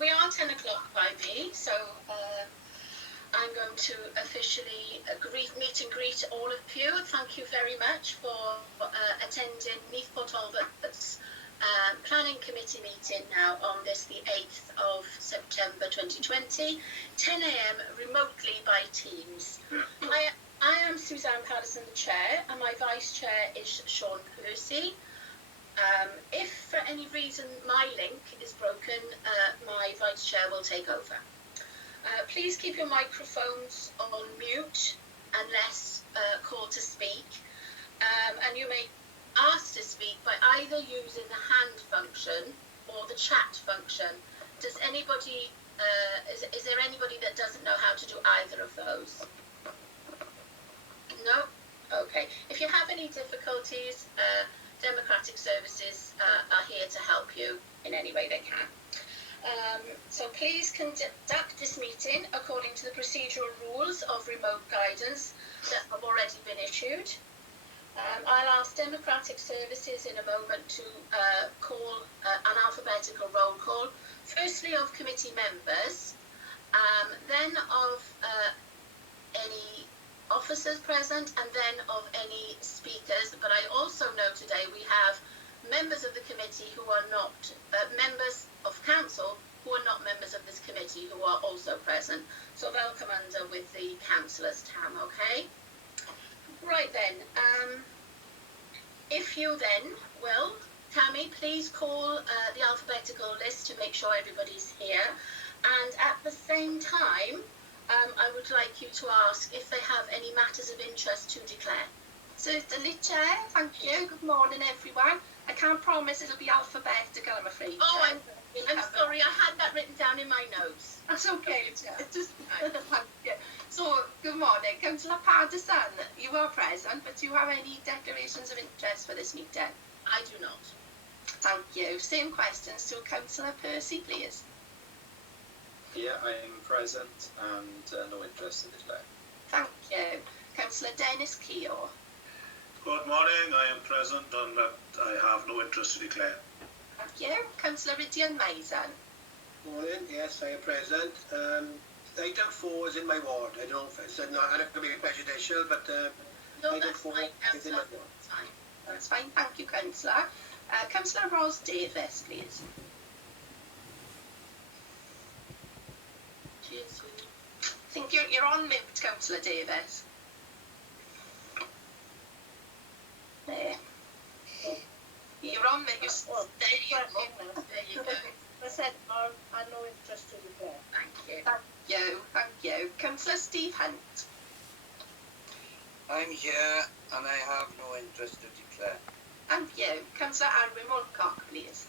We are 10 o'clock by me, so I'm going to officially meet and greet all of you. Thank you very much for attending Neath-Port Talbot's Planning Committee meeting now on this, the 8th of September 2020, 10 a.m. remotely by Teams. I am Suzanne Patterson, the Chair, and my Vice Chair is Sean Percy. If for any reason my link is broken, my Vice Chair will take over. Please keep your microphones on mute unless called to speak, and you may ask to speak by either using the hand function or the chat function. Does anybody, is there anybody that doesn't know how to do either of those? No? Okay. If you have any difficulties, Democratic Services are here to help you in any way they can. So please conduct this meeting according to the procedural rules of remote guidance that have already been issued. I'll ask Democratic Services in a moment to call an alphabetical roll call, firstly of committee members, then of any officers present, and then of any speakers. But I also know today we have members of the committee who are not members of council who are not members of this committee who are also present. So they'll come under with the councillors, Tam, okay? Right then, if you then will, Tammy, please call the alphabetical list to make sure everybody's here. And at the same time, I would like you to ask if they have any matters of interest to declare. Certainly, Chair. Thank you. Good morning, everyone. I can't promise it'll be alphabetical, I'm afraid. Oh, I'm sorry. I had that written down in my notes. That's okay, Chair. Thank you. So, good morning. Councillor Patterson, you are present, but do you have any declarations of interest for this meeting? I do not. Thank you. Same questions to Councillor Percy, please. Yeah, I am present and no interest to declare. Thank you. Councillor Dennis Keogh. Good morning, I am present and I have no interest to declare. Thank you. Councillor Rydion Mason. Morning, yes, I am present. Item 4 is in my ward. I don't know if it's not going to be prejudicial, but no, item that's 4 fine, is in my ward. That's fine. That's fine. Thank you, Councillor. Councillor Ros Davis, please. Cheers. I think you're on mute, Councillor Davis. There. You're on mute. There you go. There you go. I said I had no interest to declare. Thank you. Thank you. Thank you. Councillor Steve Hunt. I'm here and I have no interest to declare. Thank you. Councillor Arwyn Woolcock, please.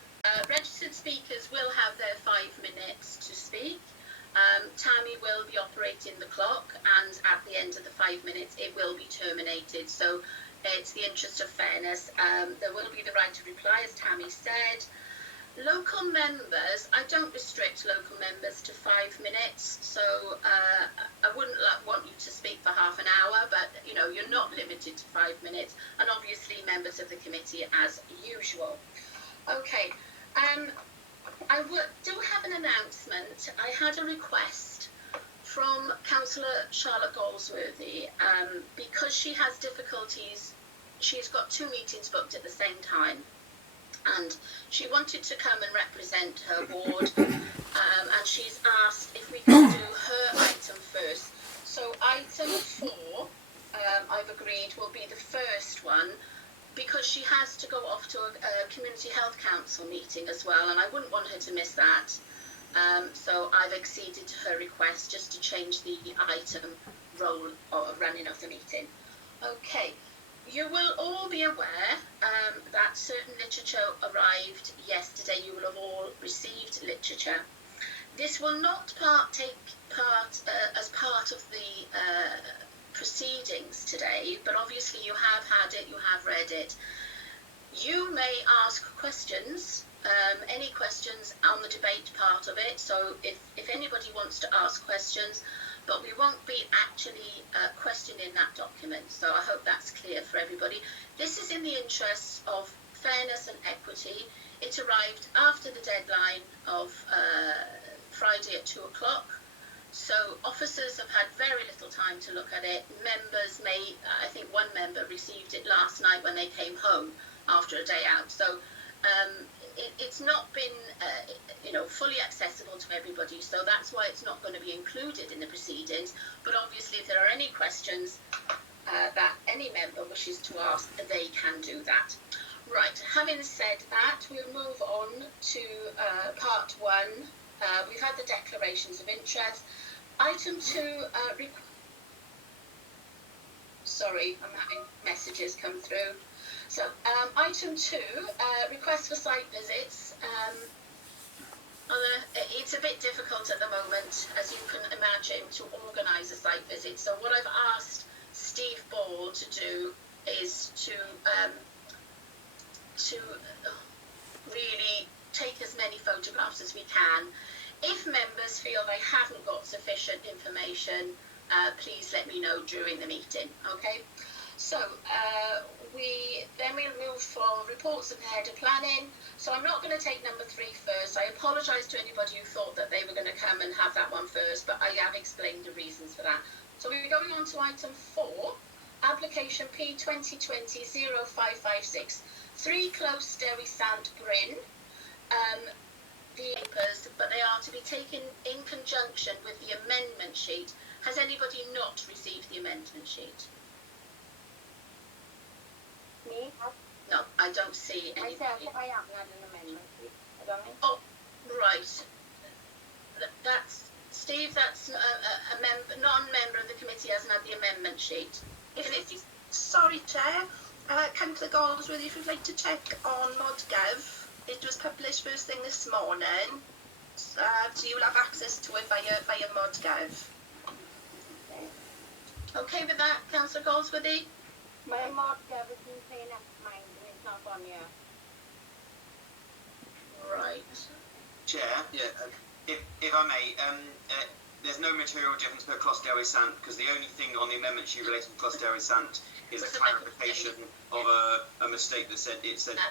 Registered speakers will have their 5 minutes to speak. Tammy will be operating the clock, and at the end of the 5 minutes it will be terminated. So it's the interest of fairness. There will be the right to reply, as Tammy said. Local members, I don't restrict local members to 5 minutes, so I wouldn't want you to speak for half an hour, but you know, you're not limited to 5 minutes, and obviously members of the committee as usual. Okay, I do have an announcement. I had a request from Councillor Charlotte Goldsworthy, because she has difficulties. She's got 2 meetings booked at the same time, and she wanted to come and represent her ward, and she's asked if we can do her item first. So item 4, I've agreed, will be the first one, because she has to go off to a community health council meeting as well, and I wouldn't want her to miss that. So I've acceded to her request just to change the item role or running of the meeting. Okay. You will all be aware that certain literature arrived yesterday. You will have all received literature. This will not take part as part of the proceedings today, but obviously you have had it, you have read it. You may ask questions, any questions on the debate part of it. So if anybody wants to ask questions, but we won't be actually questioning that document. So I hope that's clear for everybody. This is in the interests of fairness and equity. It arrived after the deadline of Friday at 2 o'clock. So officers have had very little time to look at it. Members I think one member received it last night when they came home after a day out. So it's not been, fully accessible to everybody. So that's why it's not going to be included in the proceedings. But obviously, if there are any questions that any member wishes to ask, they can do that. Right, having said that, we'll move on to part 1. We've had the declarations of interest. Item 2, sorry, I'm having messages come through. So, item 2, request for site visits. It's a bit difficult at the moment, as you can imagine, to organise a site visit. So what I've asked Steve Ball to do is to really take as many photographs as we can. If members feel they haven't got sufficient information, please let me know during the meeting, okay? So we'll move for reports of the head of planning. So I'm not going to take number 3 first. I apologise to anybody who thought that they were going to come and have that one first, but I have explained the reasons for that. So we're going on to item 4, application P 2020-0556, 3 Close Derry Sant Bryn. The papers, but they are to be taken in conjunction with the amendment sheet. Has anybody not received the amendment sheet? Me? No, I don't see anybody. Myself, I haven't had an amendment. I don't think. Oh, right. That's Steve. That's a non-member of the committee hasn't had the amendment sheet. Sorry, Chair. Councillor Goldsworthy, if you'd like to check on ModGov, it was published first thing this morning, so you'll have access to it via ModGov. Okay with that, Councillor Goldsworthy? My ModGov has been playing up mine and it's not on here. Right. Chair, if I may, there's no material difference per Closderry Sant, because the only thing on the amendment sheet relating to Closderry Sant is a clarification of a mistake that said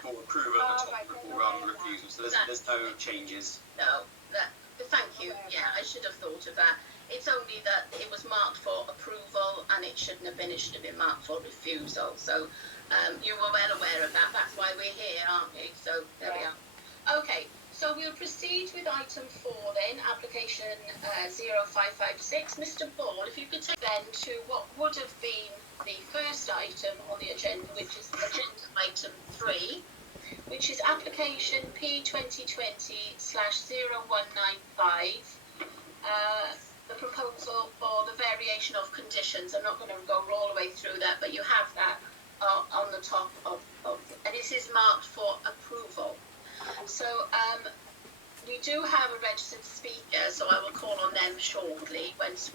for approval at the top report rather than refusal. So there's no changes. No, thank you. Yeah, I should have thought of that. It's only that it was marked for approval and it shouldn't have been. It should have been marked for refusal. So you were well aware of that. That's why we're here, aren't we? So there we are. Okay. So we'll proceed with item 4 then, application 0556. Mr. Ball, if you could take then to what would have been the first item on the agenda, which is agenda item 3, which is application P 2020/0195. The proposal for the variation of conditions. I'm not going to go all the way through that, but you have that on the top of and this is marked for approval. So we do have a registered speaker, so I will call on them shortly once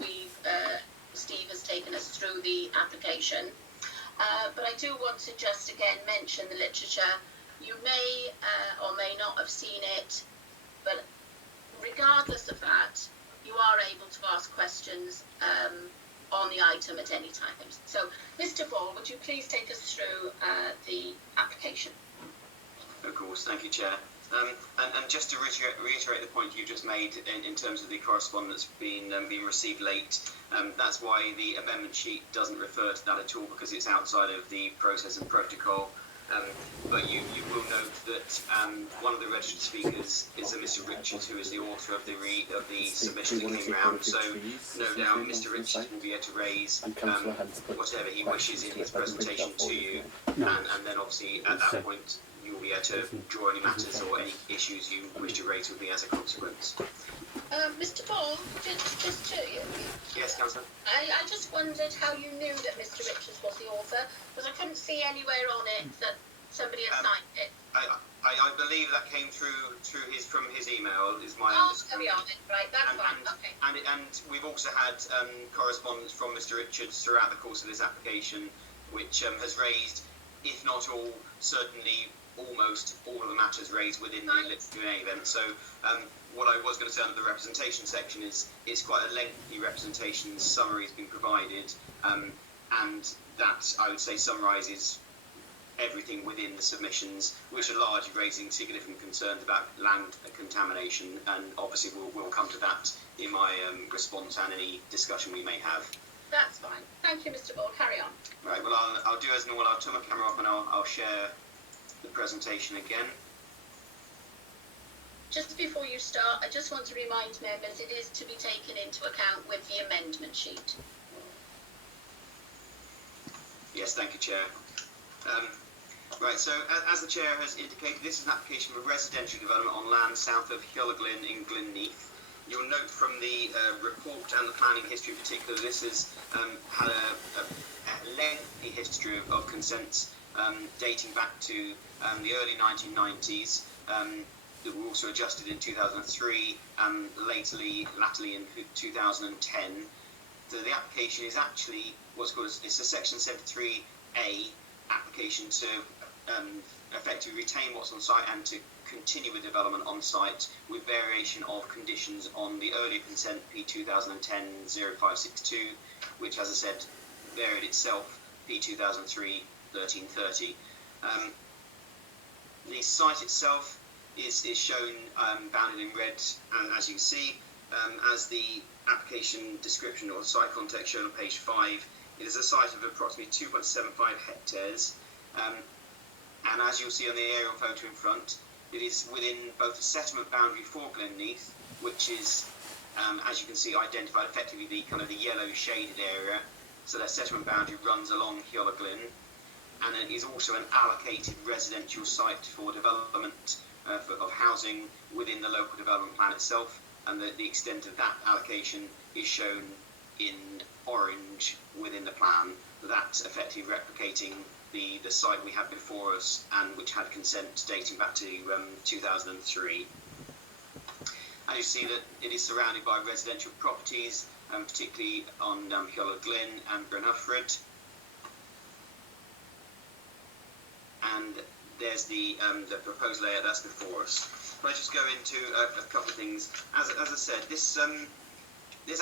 Steve has taken us through the application. But I do want to just again mention the literature. You may or may not have seen it, but regardless of that, you are able to ask questions on the item at any time. So, Mr. Ball, would you please take us through the application? Of course, thank you, Chair. And just to reiterate the point you just made in terms of the correspondence being received late, that's why the amendment sheet doesn't refer to that at all, because it's outside of the process and protocol. But you will note that one of the registered speakers is a Mr. Richards, who is the author of the submission that came round. So no doubt Mr. Richards will be able to raise whatever he wishes in his presentation to you, and then obviously at that point you'll be able to draw any matters or any issues you wish to raise with me as a consequence. Mr. Ball, just to you. Yes, Councillor. I just wondered how you knew that Mr. Richards was the author, because I couldn't see anywhere on it that somebody had signed it. I believe that came from his email, is my understanding. Oh, there we are then. Right, that's fine. Okay. And we've also had correspondence from Mr. Richards throughout the course of this application, which has raised, if not all, certainly almost all of the matters raised within the Q&A event. So what I was going to say under the representation section is it's quite a lengthy representation summary has been provided, and that I would say summarises everything within the submissions, which are largely raising significant concerns about land contamination, and obviously we'll come to that in my response and any discussion we may have. That's fine. Thank you, Mr. Ball. Carry on. Right, well, I'll do as normal. I'll turn my camera off and I'll share the presentation again. Just before you start, I just want to remind members it is to be taken into account with the amendment sheet. Yes, thank you, Chair. Right, so as the Chair has indicated, this is an application for residential development on land south of Glynneath in Glynneath. You'll note from the report and the planning history in particular, this has had a lengthy history of consents dating back to the early 1990s. That were also adjusted in 2003 and latterly in 2010. So the application is actually what's called it's a Section 73A application to effectively retain what's on site and to continue with development on site with variation of conditions on the earlier consent P 2010-0562, which, as I said, varied itself P 2003-1330. The site itself is shown bounded in red, as you can see, as the application description or the site context shown on page 5. It is a site of approximately 2.75 hectares, and as you'll see on the aerial photo in front, it is within both the settlement boundary for Glynneath, which is, as you can see, identified effectively the kind of the yellow shaded area. So that settlement boundary runs along Glynneath, and it is also an allocated residential site for development of housing within the local development plan itself, and the extent of that allocation is shown in orange within the plan. That's effectively replicating the site we had before us and which had consent dating back to 2003. And you see that it is surrounded by residential properties, particularly on Glynneath and Glynneath. And there's the proposed layout that's before us. If I just go into a couple of things. As I said, this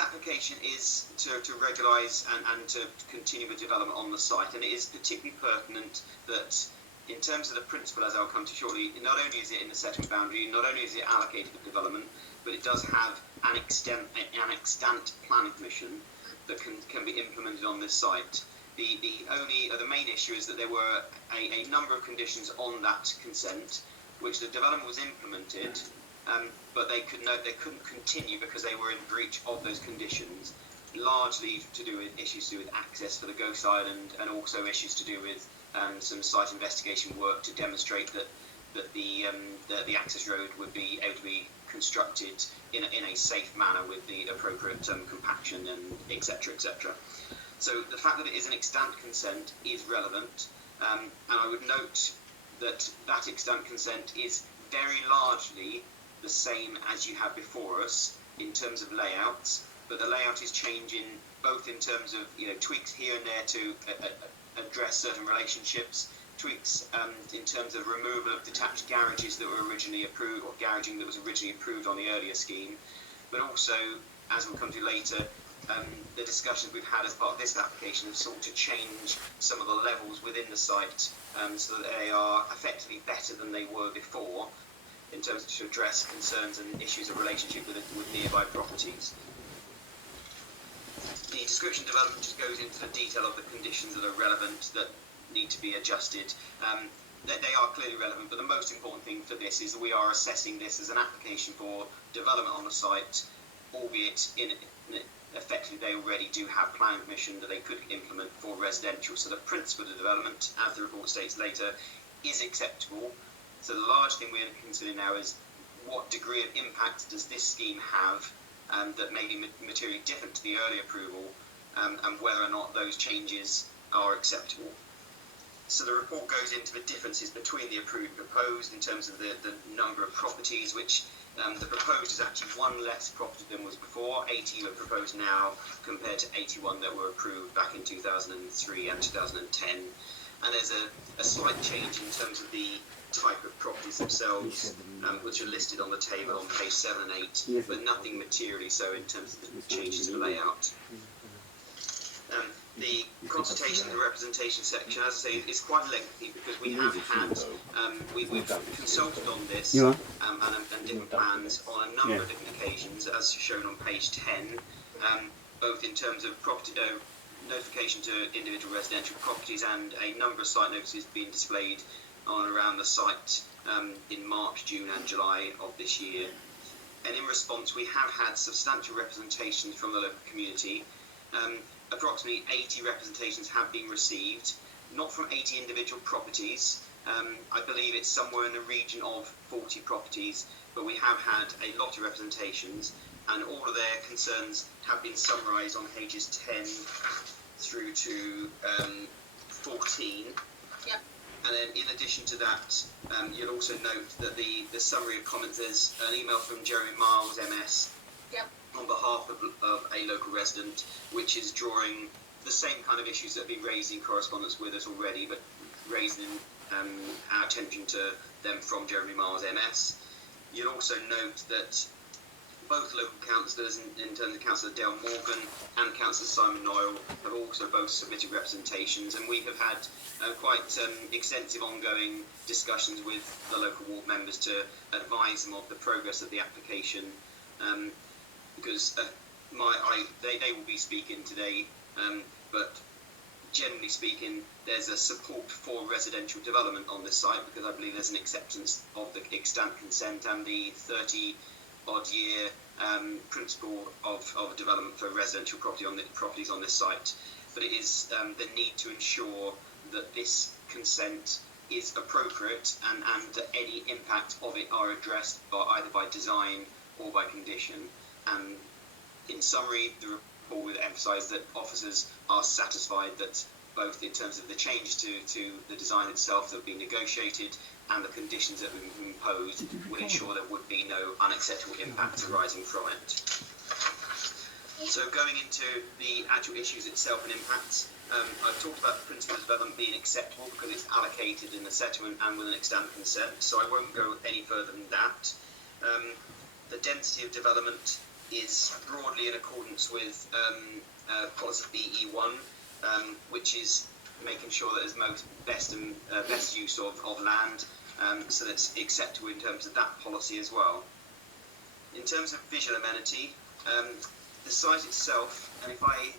application is to regularise and to continue with development on the site, and it is particularly pertinent that in terms of the principle, as I'll come to shortly, not only is it in the settlement boundary, not only is it allocated for development, but it does have an extant planning permission that can be implemented on this site. The main issue is that there were a number of conditions on that consent, which the development was implemented, but they couldn't continue because they were in breach of those conditions, largely to do with issues to do with access for the Ghost Island, and also issues to do with some site investigation work to demonstrate that the access road would be able to be constructed in a safe manner with the appropriate compaction and etc. So the fact that it is an extant consent is relevant, and I would note that extant consent is very largely the same as you have before us in terms of layouts, but the layout is changing both in terms of tweaks here and there to address certain relationships, tweaks in terms of removal of detached garages that were originally approved, or garaging that was originally approved on the earlier scheme, but also, as we'll come to later, the discussions we've had as part of this application have sought to change some of the levels within the site so that they are effectively better than they were before in terms of to address concerns and issues of relationship with nearby properties. The description development just goes into the detail of the conditions that are relevant that need to be adjusted. They are clearly relevant, but the most important thing for this is that we are assessing this as an application for development on the site, albeit effectively they already do have planning permission that they could implement for residential. So the principle of development, as the report states later, is acceptable. So the large thing we're considering now is what degree of impact does this scheme have that may be materially different to the earlier approval, and whether or not those changes are acceptable. So the report goes into the differences between the approved and proposed in terms of the number of properties, which the proposed is actually one less property than was before. 80 are proposed now compared to 81 that were approved back in 2003 and 2010. And there's a slight change in terms of the type of properties themselves, which are listed on the table on page 7 and 8, but nothing materially so in terms of the changes to the layout. The consultation and representation section, as I say, is quite lengthy because we have had, we've consulted on this and different plans on a number of different occasions, as shown on page 10, both in terms of property notification to individual residential properties and a number of site notices being displayed on and around the site in March, June and July of this year. And in response, we have had substantial representations from the local community. Approximately 80 representations have been received, not from 80 individual properties. I believe it's somewhere in the region of 40 properties, but we have had a lot of representations, and all of their concerns have been summarised on pages 10 through to 14. Yep. And then in addition to that, you'll also note that the summary of comments, there's an email from Jeremy Miles, MS, Yep. on behalf of a local resident, which is drawing the same kind of issues that have been raised in correspondence with us already, but raising our attention to them from Jeremy Miles, MS. You'll also note that both local councillors, in terms of Councillor Dale Morgan and Councillor Simon Noyle, have also both submitted representations, and we have had quite extensive ongoing discussions with the local ward members to advise them of the progress of the application, because they will be speaking today, but generally speaking, there's a support for residential development on this site, because I believe there's an acceptance of the extant consent and the 30-odd year principle of development for residential properties on this site. But it is the need to ensure that this consent is appropriate and that any impact of it are addressed either by design or by condition. And in summary, the report would emphasise that officers are satisfied that both in terms of the change to the design itself that have been negotiated and the conditions that have been imposed would ensure there would be no unacceptable impacts arising from it. So going into the actual issues itself and impacts, I've talked about the principle of development being acceptable because it's allocated in the settlement and with an extant consent, so I won't go any further than that. The density of development is broadly in accordance with policy BE1, which is making sure that there's best use of land, so that's acceptable in terms of that policy as well. In terms of visual amenity, the site itself, and if I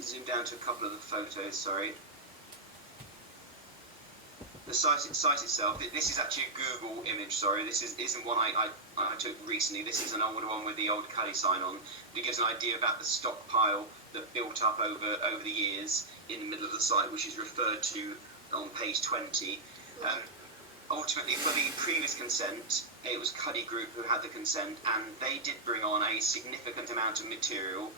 zoom down to a couple of the photos, sorry. The site itself, this is actually a Google image, sorry, this isn't one I took recently, this is an older one with the old Cuddy sign on, but it gives an idea about the stockpile that built up over the years in the middle of the site, which is referred to on page 20. Ultimately, for the previous consent, it was Cuddy Group who had the consent, and they did bring on a significant amount of material,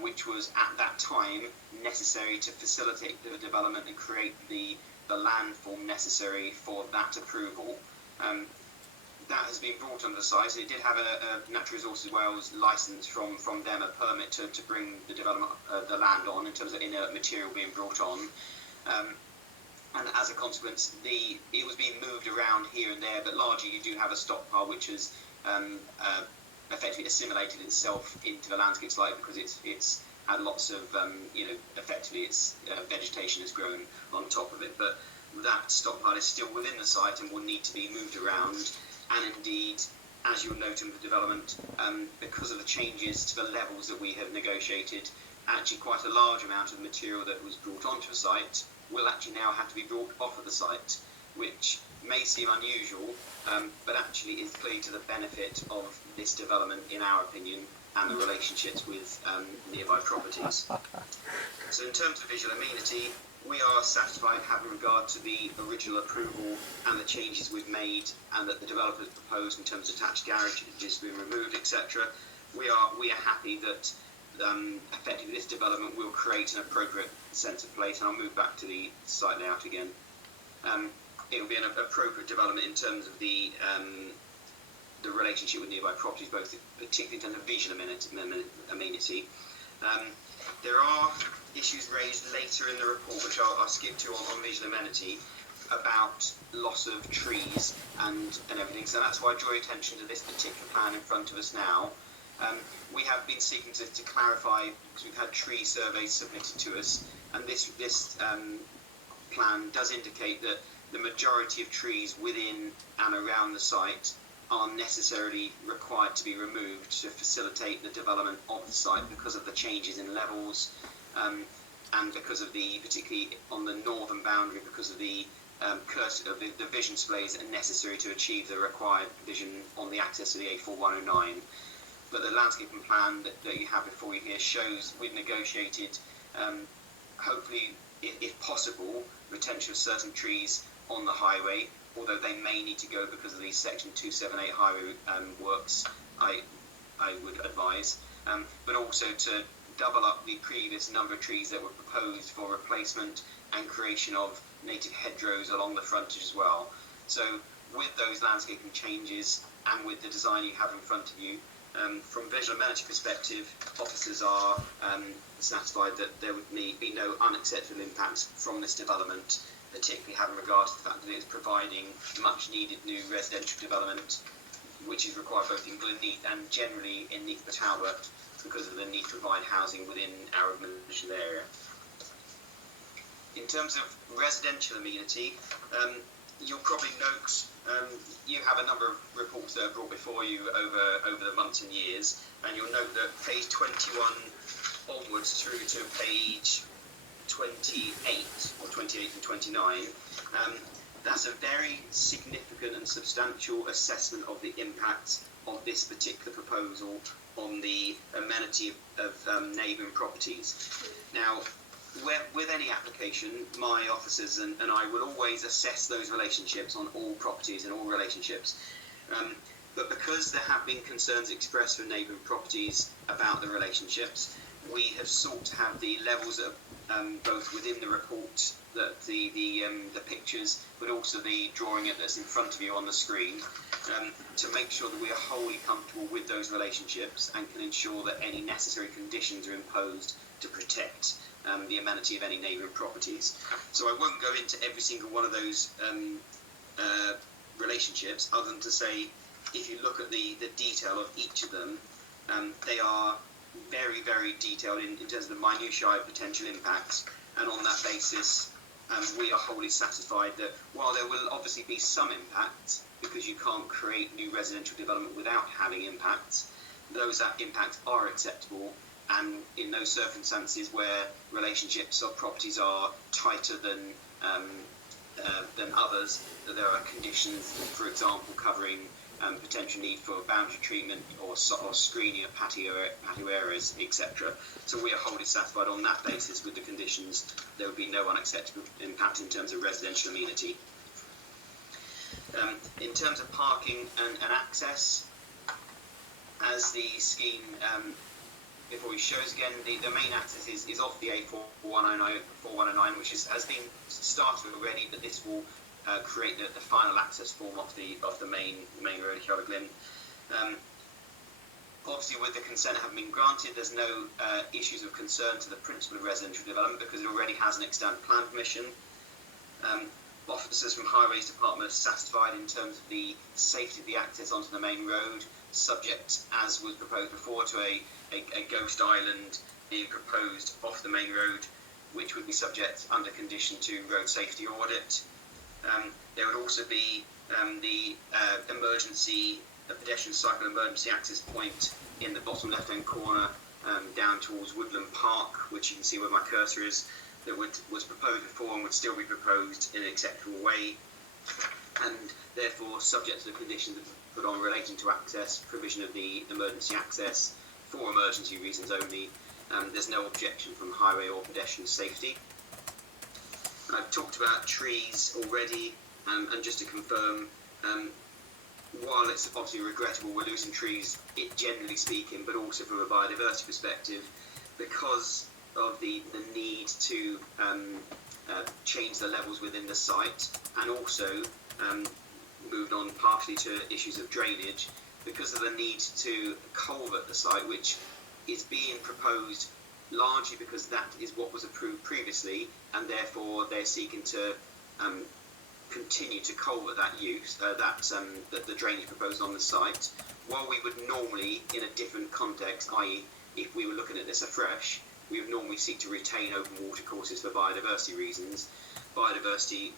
which was at that time necessary to facilitate the development and create the landform necessary for that approval. That has been brought onto the site. It did have a Natural Resources Wales licence from them, a permit to bring the development the land on in terms of inert material being brought on. And as a consequence, it was being moved around here and there, but largely you do have a stockpile which has effectively assimilated itself into the landscape slightly because it's had lots of, effectively its vegetation has grown on top of it. But that stockpile is still within the site and will need to be moved around. And indeed, as you'll note in the development, because of the changes to the levels that we have negotiated, actually quite a large amount of material that was brought onto the site will actually now have to be brought off of the site, which may seem unusual, but actually is clearly to the benefit of this development, in our opinion, and the relationships with nearby properties. So in terms of visual amenity, we are satisfied having regard to the original approval and the changes we've made and that the developers proposed in terms of attached garages being removed, etc. We are happy that effectively this development will create an appropriate sense of place, and I'll move back to the site layout again. It will be an appropriate development in terms of the relationship with nearby properties, both particularly in terms of visual amenity. There are issues raised later in the report, which I'll skip to on visual amenity, about loss of trees and everything. So that's why I draw attention to this particular plan in front of us now. We have been seeking to clarify, because we've had tree surveys submitted to us, and this plan does indicate that the majority of trees within and around the site are necessarily required to be removed to facilitate the development of the site because of the changes in levels, and because of the, particularly on the northern boundary, because of the the vision displays are necessary to achieve the required vision on the access to the A4109. But the landscaping plan that you have before you here shows we've negotiated, hopefully, if possible, retention of certain trees on the highway, although they may need to go because of these Section 278 highway works, I would advise, but also to double up the previous number of trees that were proposed for replacement and creation of native hedgerows along the frontage as well. So with those landscaping changes and with the design you have in front of you, from a visual amenity perspective, officers are satisfied that there would be no unacceptable impacts from this development, particularly having regard to the fact that it is providing much needed new residential development, which is required both in Glynneath and generally in Neath-Port Talbot because of the need to provide housing within our residential area. In terms of residential amenity, you'll probably note you have a number of reports that are brought before you over the months and years, and you'll note that page 21 onwards through to page 28 or 28 and 29, that's a very significant and substantial assessment of the impact of this particular proposal on the amenity of neighbouring properties. Now, with any application, my officers and I will always assess those relationships on all properties and all relationships. But because there have been concerns expressed for neighbouring properties about the relationships, we have sought to have the levels of both within the report, the pictures, but also the drawing that's in front of you on the screen, to make sure that we are wholly comfortable with those relationships and can ensure that any necessary conditions are imposed to protect the amenity of any neighbouring properties. So I won't go into every single one of those relationships, other than to say, if you look at the detail of each of them, they are very, very detailed in terms of the minutiae of potential impacts, and on that basis, we are wholly satisfied that while there will obviously be some impact, because you can't create new residential development without having impacts, those impacts are acceptable, and in those circumstances where relationships of properties are tighter than others, that there are conditions, for example, covering potential need for boundary treatment or screening of patio areas, etc. So we are wholly satisfied on that basis with the conditions. There would be no unacceptable impact in terms of residential amenity. In terms of parking and access, as the scheme before we shows again, the main access is off the A4109, which has been started already, but this will create the final access form of the main road here at Glynn. Obviously, with the consent having been granted, there's no issues of concern to the principle of residential development because it already has an extant plan permission. Officers from Highways Department are satisfied in terms of the safety of the access onto the main road, subject, as was proposed before, to a ghost island being proposed off the main road, which would be subject under condition to road safety audit. There would also be the pedestrian cycle emergency access point in the bottom left-hand corner down towards Woodland Park, which you can see where my cursor is, that was proposed before and would still be proposed in an acceptable way, and therefore subject to the conditions that were put on relating to access, provision of the emergency access for emergency reasons only. There's no objection from highway or pedestrian safety. I've talked about trees already, and just to confirm, while it's obviously regrettable we're losing trees, generally speaking, but also from a biodiversity perspective, because of the need to change the levels within the site, and also moved on partially to issues of drainage, because of the need to culvert the site, which is being proposed largely because that is what was approved previously, and therefore they're seeking to continue to culvert that use, the drainage proposed on the site, while we would normally, in a different context, i.e. if we were looking at this afresh, we would normally seek to retain open water courses for biodiversity reasons. Biodiversity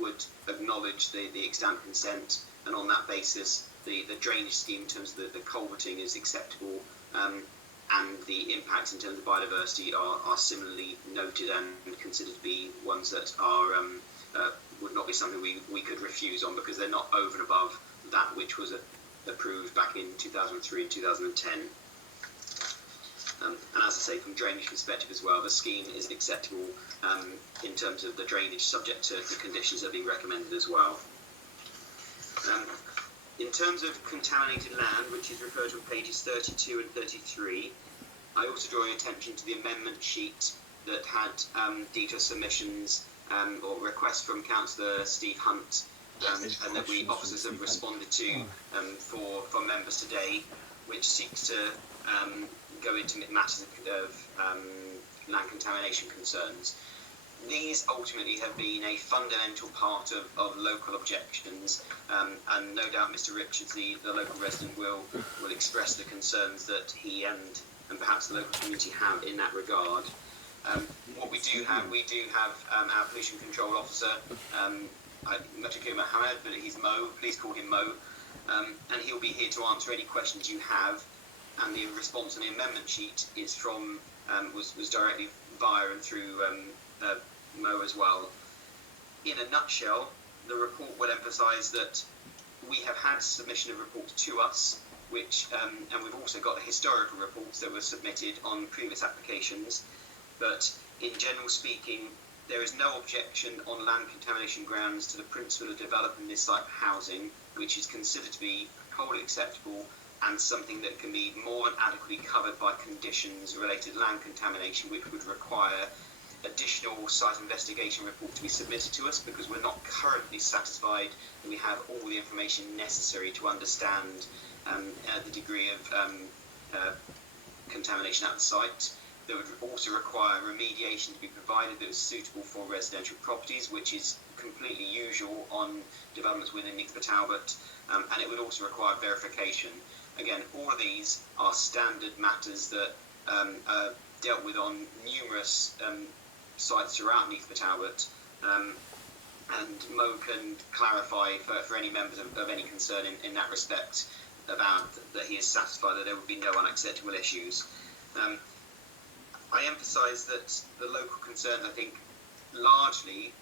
would acknowledge the extant consent, and on that basis the drainage scheme in terms of the culverting is acceptable, and the impacts in terms of biodiversity are similarly noted and considered to be ones that are would not be something we could refuse on, because they're not over and above that which was approved back in 2003 and 2010. And as I say, from drainage perspective as well, the scheme is acceptable in terms of the drainage, subject to the conditions that are being recommended as well. In terms of contaminated land, which is referred to on pages 32 and 33, I also draw your attention to the amendment sheet that had detailed submissions or requests from Councillor Steve Hunt, and that we officers have responded to for members today, which seeks to go into matters of land contamination concerns. These ultimately have been a fundamental part of local objections, and no doubt Mr. Richards, the local resident, will express the concerns that he and perhaps the local community have in that regard. What we do have our pollution control officer, Mutaku Mohammed, but he's Mo, please call him Mo, and he'll be here to answer any questions you have. And the response on the amendment sheet is from was directly via and through Mo as well. In a nutshell, the report will emphasise that we have had submission of reports to us, which and we've also got the historical reports that were submitted on previous applications. But in general speaking, there is no objection on land contamination grounds to the principle of developing this site for housing, which is considered to be wholly acceptable and something that can be more than adequately covered by conditions related to land contamination, which would require additional site investigation report to be submitted to us, because we're not currently satisfied that we have all the information necessary to understand the degree of contamination at the site. There would also require remediation to be provided that is suitable for residential properties, which is completely usual on developments within Neath-Port Talbot, and it would also require verification. Again, all of these are standard matters that are dealt with on numerous sites throughout Neath-Port Talbot, and Mo can clarify for any members of any concern in that respect about that he is satisfied that there would be no unacceptable issues. I emphasise that the local concerns, I think, largely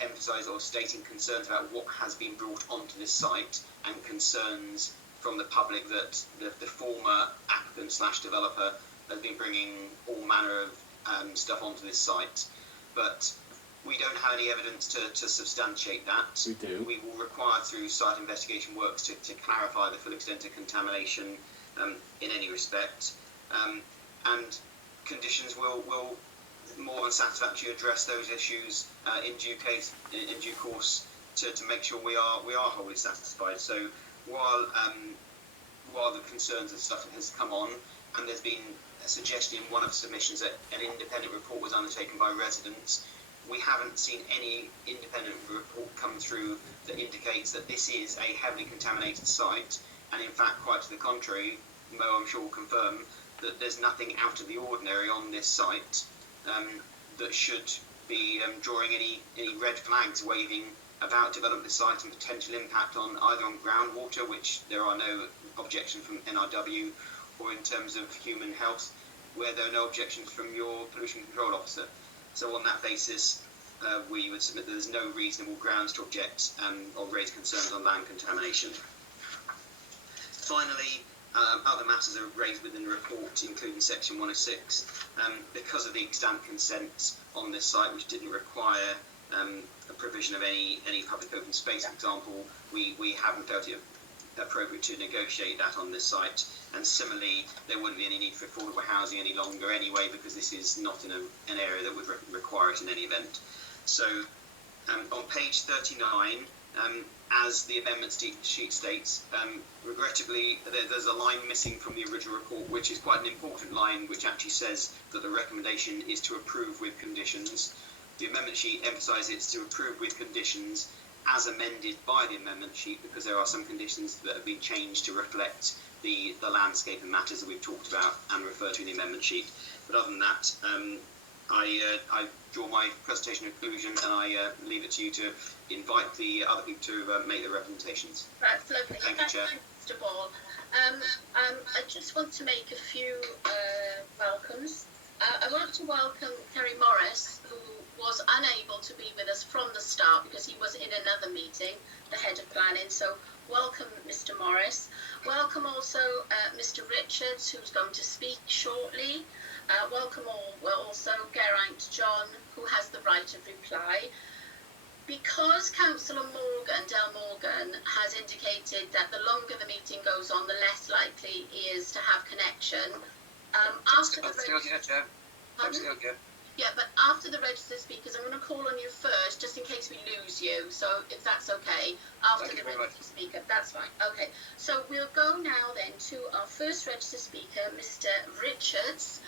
emphasise or stating concerns about what has been brought onto this site and concerns from the public that the former applicant / developer has been bringing all manner of stuff onto this site. But we don't have any evidence to substantiate that. We do. We will require through site investigation works to clarify the full extent of contamination in any respect. And conditions will more than satisfactorily address those issues in due course to make sure we are wholly satisfied. So while the concerns and stuff has come on, and there's been a suggestion in one of the submissions that an independent report was undertaken by residents, we haven't seen any independent report come through that indicates that this is a heavily contaminated site, and in fact, quite to the contrary, Mo, I'm sure, will confirm that there's nothing out of the ordinary on this site that should be drawing any red flags waving about developing the site and potential impact on either on groundwater, which there are no objections from NRW, or in terms of human health, where there are no objections from your pollution control officer. So on that basis, we would submit that there's no reasonable grounds to object or raise concerns on land contamination. Finally, other matters are raised within the report, including section 106. Because of the extant consent on this site, which didn't require a provision of any public open space, for example, we haven't felt it appropriate to negotiate that on this site. And similarly, there wouldn't be any need for affordable housing any longer anyway, because this is not in an area that would require it in any event. So on page 39, as the amendment sheet states, regrettably, there's a line missing from the original report, which is quite an important line, which actually says that the recommendation is to approve with conditions. The amendment sheet emphasises it's to approve with conditions, as amended by the amendment sheet, because there are some conditions that have been changed to reflect the landscape and matters that we've talked about and referred to in the amendment sheet. But other than that, I draw my presentation to conclusion, and I leave it to you to invite the other people to make their representations. That's lovely. Thank you, Chair. Thanks, Mr. Ball. I just want to make a few welcomes. I want to welcome Kerry Morris, who was unable to be with us from the start because he was in another meeting, the head of planning. So welcome, Mr. Morris. Welcome also Mr. Richards, who's going to speak shortly. Welcome also Geraint John, who has the right of reply. Because Councillor Del Morgan has indicated that the longer the meeting goes on, the less likely he is to have connection. After the but after the registered speakers, I'm going to call on you first, just in case we lose you. So if that's okay, after the registered speaker, that's fine. Okay. So we'll go now then to our first registered speaker, Mr. Richards.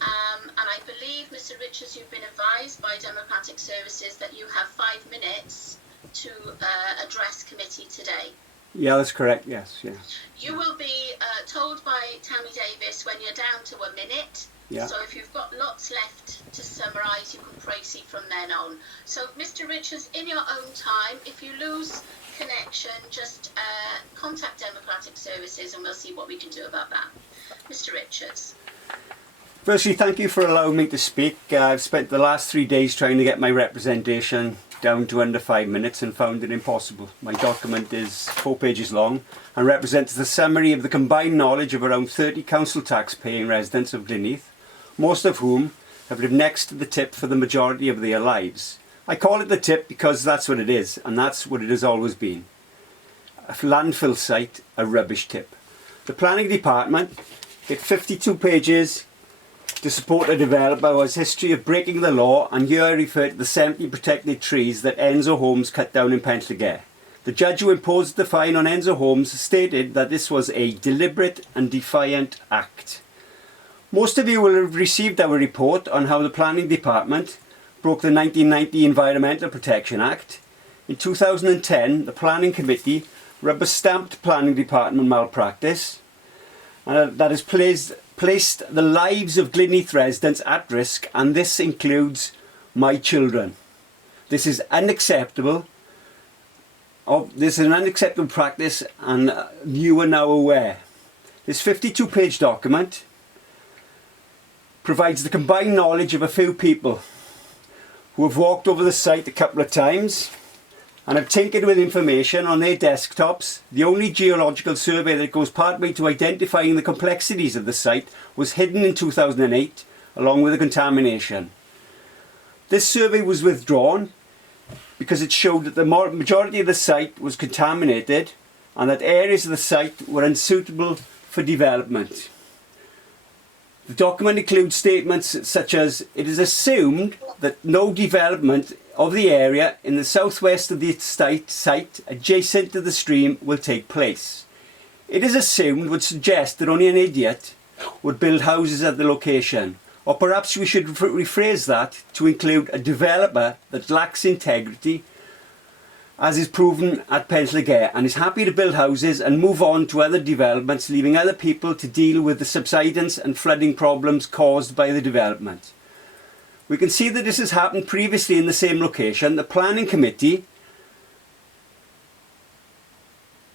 And I believe, Mr. Richards, you've been advised by Democratic Services that you have 5 minutes to address committee today. Yeah, that's correct. Yes, yeah. You will be told by Tammy Davis when you're down to a minute. Yeah. So if you've got lots left to summarise, you can proceed from then on. So, Mr. Richards, in your own time, if you lose connection, just contact Democratic Services and we'll see what we can do about that. Mr. Richards. Firstly, thank you for allowing me to speak. I've spent the last 3 days trying to get my representation down to under 5 minutes and found it impossible. My document is 4 pages long and represents the summary of the combined knowledge of around 30 council tax paying residents of Glynneath, most of whom have lived next to the tip for the majority of their lives. I call it the tip because that's what it is, and that's what it has always been. A landfill site, a rubbish tip. The planning department hit 52 pages to support a developer who has history of breaking the law, and here I refer to the 70 protected trees that Enzo Homes cut down in Penllygare. The judge who imposed the fine on Enzo Homes stated that this was a deliberate and defiant act. Most of you will have received our report on how the planning department broke the 1990 Environmental Protection Act. In 2010, the planning committee rubber-stamped planning department malpractice, and that has placed the lives of Glynneath residents at risk, and this includes my children. This is unacceptable. This is an unacceptable practice, and you are now aware. This 52-page document provides the combined knowledge of a few people who have walked over the site a couple of times and have tinkered with information on their desktops. The only geological survey that goes partway to identifying the complexities of the site was hidden in 2008 along with the contamination. This survey was withdrawn because it showed that the majority of the site was contaminated and that areas of the site were unsuitable for development. The document includes statements such as, it is assumed that no development of the area in the southwest of the site adjacent to the stream will take place. It is assumed would suggest that only an idiot would build houses at the location. Or perhaps we should rephrase that to include a developer that lacks integrity, as is proven at Penllygare, and is happy to build houses and move on to other developments, leaving other people to deal with the subsidence and flooding problems caused by the development. We can see that this has happened previously in the same location. The planning committee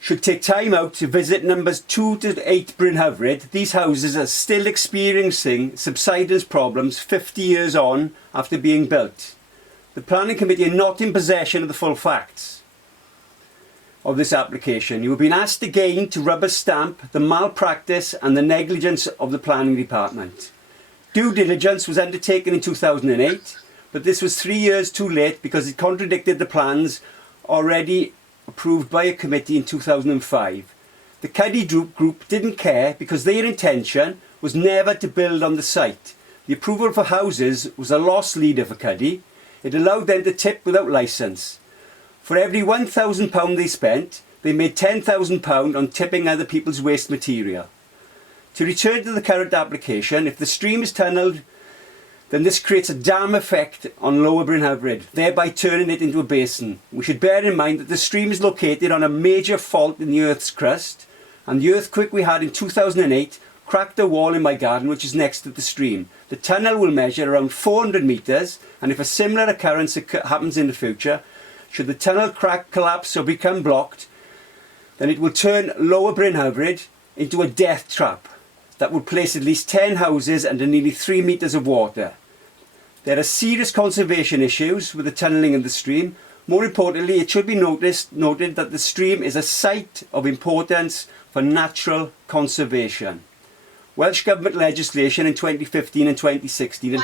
should take time out to visit numbers 2 to 8 Bryn Hyfryd. These houses are still experiencing subsidence problems 50 years on after being built. The planning committee are not in possession of the full facts of this application. You have been asked again to rubber stamp the malpractice and the negligence of the planning department. Due diligence was undertaken in 2008, but this was 3 years too late because it contradicted the plans already approved by a committee in 2005. The Cuddy group didn't care because their intention was never to build on the site. The approval for houses was a lost leader for Cuddy. It allowed them to tip without licence. For every £1,000 they spent, they made £10,000 on tipping other people's waste material. To return to the current application, if the stream is tunnelled then this creates a dam effect on Lower Bryn, thereby turning it into a basin. We should bear in mind that the stream is located on a major fault in the Earth's crust, and the earthquake we had in 2008 cracked a wall in my garden which is next to the stream. The tunnel will measure around 400 metres, and if a similar occurrence happens in the future, should the tunnel collapse or become blocked, then it will turn Lower Bryn into a death trap that would place at least 10 houses under nearly 3 metres of water. There are serious conservation issues with the tunnelling of the stream. More importantly, it should be noted that the stream is a site of importance for natural conservation. Welsh Government legislation in 2015 and 2016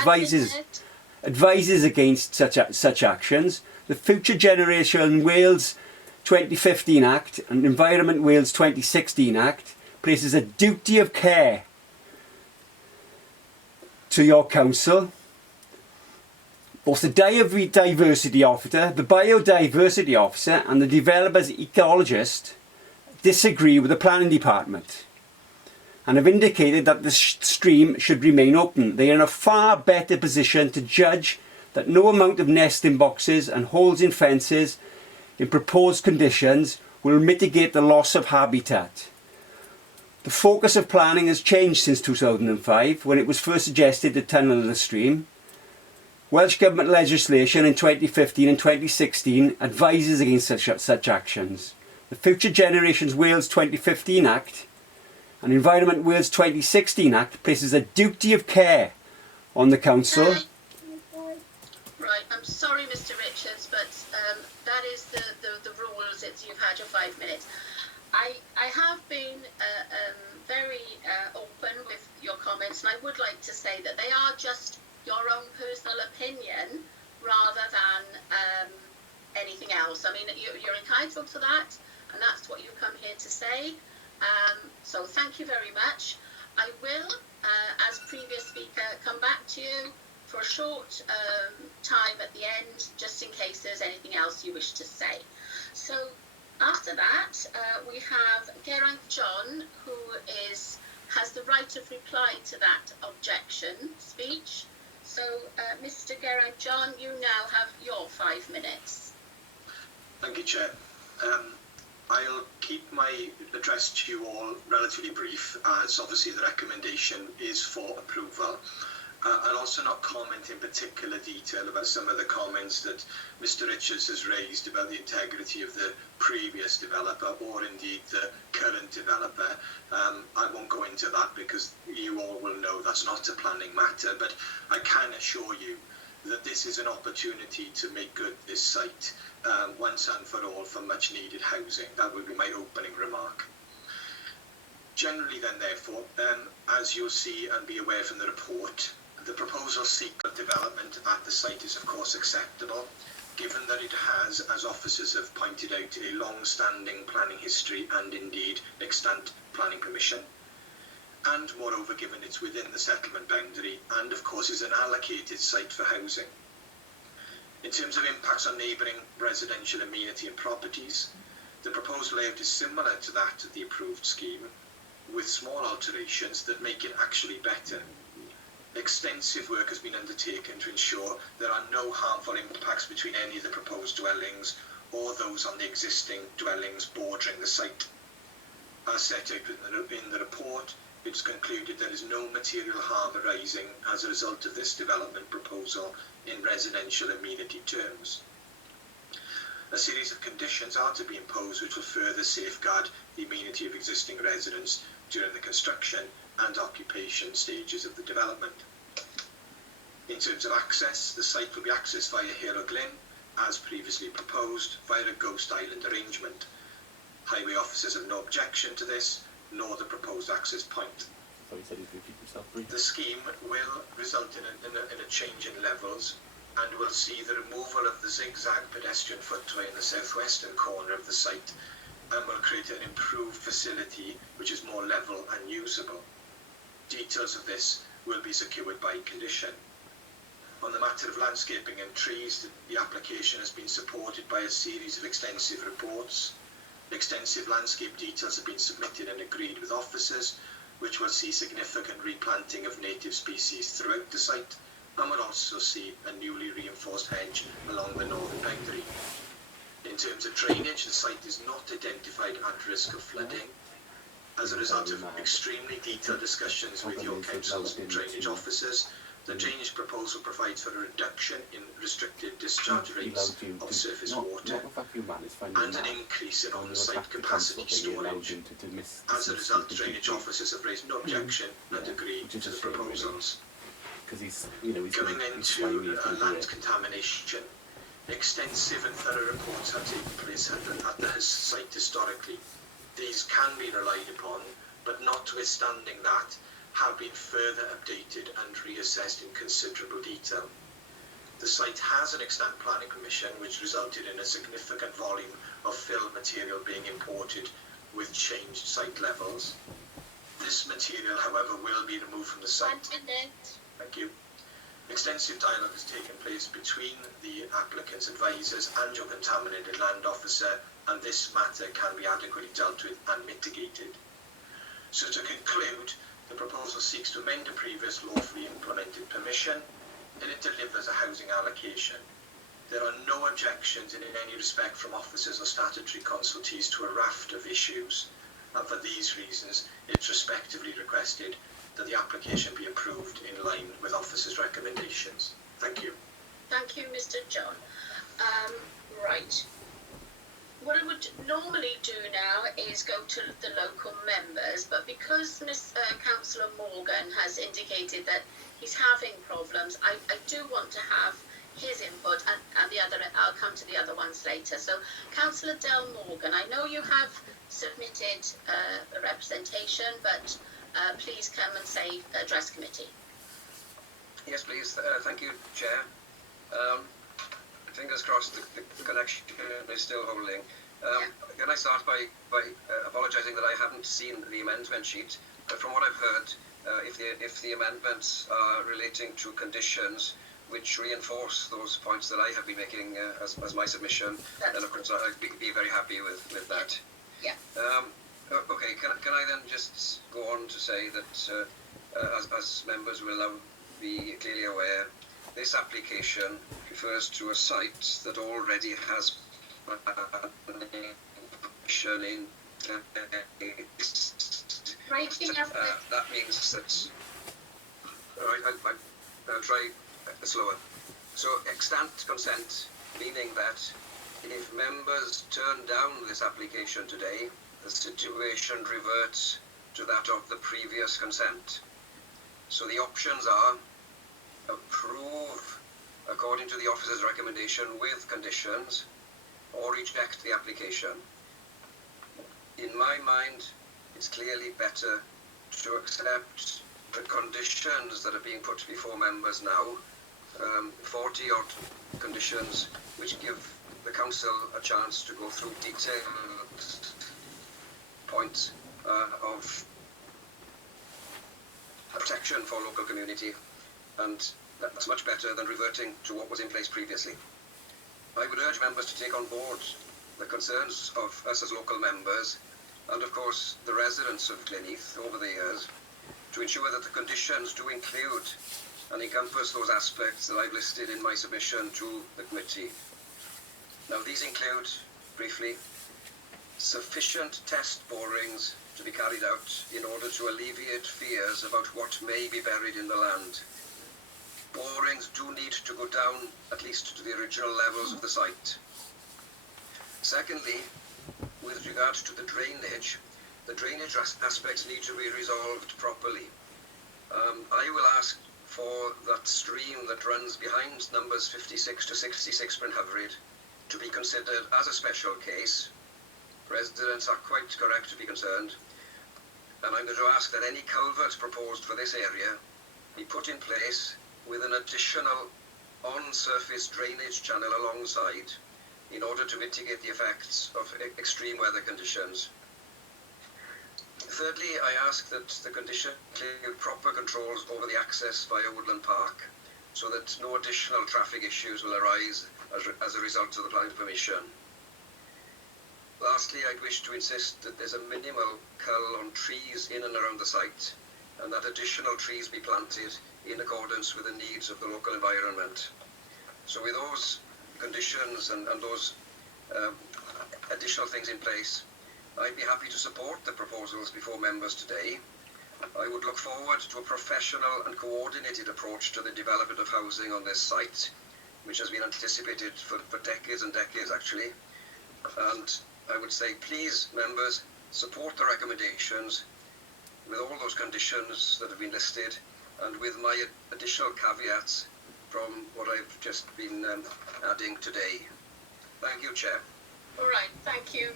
advises against such actions. The Future Generation Wales 2015 Act and Environment Wales 2016 Act places a duty of care to your council. Both the biodiversity officer and the developer's ecologist disagree with the planning department and have indicated that the stream should remain open. They are in a far better position to judge that no amount of nesting boxes and holes in fences in proposed conditions will mitigate the loss of habitat. The focus of planning has changed since 2005 when it was first suggested to tunnel the stream. Welsh Government legislation in 2015 and 2016 advises against such actions. The Future Generations Wales 2015 Act and Environment Wales 2016 Act places a duty of care on the council. Right, I'm sorry, Mr. Richards, but that is the rules. You've had your 5 minutes. I have been very open with your comments, and I would like to say that they are just your own personal opinion rather than anything else. I mean, you're entitled to that, and that's what you come here to say. So thank you very much. I will, as previous speaker, come back to you for a short time at the end, just in case there's anything else you wish to say. So after that, we have Geraint John, who has the right of reply to that objection speech. So, Mr. Geraint John, you now have your 5 minutes. Thank you, Chair. I'll keep my address to you all relatively brief, as obviously the recommendation is for approval. I'll also not comment in particular detail about some of the comments that Mr. Richards has raised about the integrity of the previous developer or indeed the current developer. I won't go into that because you all will know that's not a planning matter, but I can assure you that this is an opportunity to make good this site once and for all for much needed housing. That would be my opening remark. Generally then, therefore, as you'll see and be aware from the report, the proposal secret development at the site is of course acceptable, given that it has, as officers have pointed out, a long-standing planning history and indeed extant planning permission, and moreover given it's within the settlement boundary and of course is an allocated site for housing. In terms of impacts on neighbouring residential amenity and properties, the proposed layout is similar to that of the approved scheme, with small alterations that make it actually better. Extensive work has been undertaken to ensure there are no harmful impacts between any of the proposed dwellings or those on the existing dwellings bordering the site. As set out in the report, it's concluded there is no material harm arising as a result of this development proposal in residential amenity terms. A series of conditions are to be imposed which will further safeguard the amenity of existing residents during the construction and occupation stages of the development. In terms of access, the site will be accessed via Hale Glynn, as previously proposed, via a ghost island arrangement. Highway officers have no objection to this, nor the proposed access point. The scheme will result in a change in levels and will see the removal of the zigzag pedestrian footway in the southwestern corner of the site and will create an improved facility which is more level and usable. Details of this will be secured by condition. On the matter of landscaping and trees, the application has been supported by a series of extensive reports. Extensive landscape details have been submitted and agreed with officers, which will see significant replanting of native species throughout the site, and would also see a newly reinforced hedge along the northern boundary. In terms of drainage, the site is not identified at risk of flooding. As a result of extremely detailed discussions with your council's drainage officers, the drainage proposal provides for a reduction in restricted discharge rates of surface water and an increase in on-site capacity storage. As a result, drainage officers have raised no objection and agreed to the proposals. Coming into land contamination, extensive and thorough reports have taken place at the site historically. These can be relied upon, but notwithstanding that, have been further updated and reassessed in considerable detail. The site has an extant planning permission which resulted in a significant volume of fill material being imported with changed site levels. This material, however, will be removed from the site. 1 minute. Thank you. Extensive dialogue has taken place between the applicant's advisors and your contaminated land officer, and this matter can be adequately dealt with and mitigated. So to conclude, the proposal seeks to amend a previous lawfully implemented permission, and it delivers a housing allocation. There are no objections in any respect from officers or statutory consultees to a raft of issues, and for these reasons, it's respectively requested that the application be approved in line with officers' recommendations. Thank you. Thank you, Mr. John. Right. What I would normally do now is go to the local members, but because Councillor Morgan has indicated that he's having problems, I do want to have his input, and the other, I'll come to the other ones later. So, Councillor Del Morgan, I know you have submitted a representation, but please come and address committee. Yes, please. Thank you, Chair. Fingers crossed the connection is still holding. Can I start by apologising that I haven't seen the amendment sheet, but from what I've heard, if the amendments are relating to conditions which reinforce those points that I have been making as my submission, then of course I'd be very happy with that. Yeah. Okay, can I then just go on to say that as members will now be clearly aware, this application refers to a site that already has in that means that I'll try slower. So extant consent, meaning that if members turn down this application today, the situation reverts to that of the previous consent. So the options are approve according to the officer's recommendation with conditions, or reject the application. In my mind, it's clearly better to accept the conditions that are being put before members now, 40 odd conditions which give the council a chance to go through detailed points of protection for local community, and that's much better than reverting to what was in place previously. I would urge members to take on board the concerns of us as local members, and of course the residents of Glynneath over the years, to ensure that the conditions do include and encompass those aspects that I've listed in my submission to the committee. Now these include, briefly, sufficient test borings to be carried out in order to alleviate fears about what may be buried in the land. Borings do need to go down at least to the original levels of the site. Secondly, with regard to the drainage aspects need to be resolved properly. I will ask for that stream that runs behind numbers 56 to 66 Bryn Hyfryd to be considered as a special case. Residents are quite correct to be concerned, and I'm going to ask that any culvert proposed for this area be put in place with an additional on-surface drainage channel alongside in order to mitigate the effects of extreme weather conditions. Thirdly, I ask that the condition include proper controls over the access via Woodland Park so that no additional traffic issues will arise as a result of the planning permission. Lastly, I'd wish to insist that there's a minimal cull on trees in and around the site and that additional trees be planted in accordance with the needs of the local environment. So with those conditions and those additional things in place, I'd be happy to support the proposals before members today. I would look forward to a professional and coordinated approach to the development of housing on this site, which has been anticipated for decades and decades actually. And I would say, please, members, support the recommendations with all those conditions that have been listed and with my additional caveats from what I've just been adding today. Thank you, Chair. All right, thank you,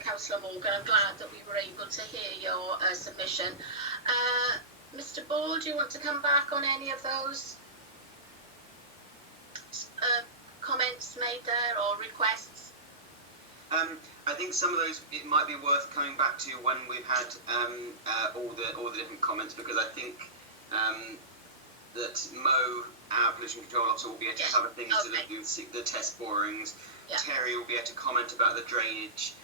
Councillor Morgan. I'm glad that we were able to hear your submission. Mr. Ball, do you want to come back on any of those comments made there or requests? I think some of those, it might be worth coming back to when we've had all the different comments, because I think that Mo, our pollution control officer, will be able to cover things to do the test borings. Yeah. Terry will be able to comment about the drainage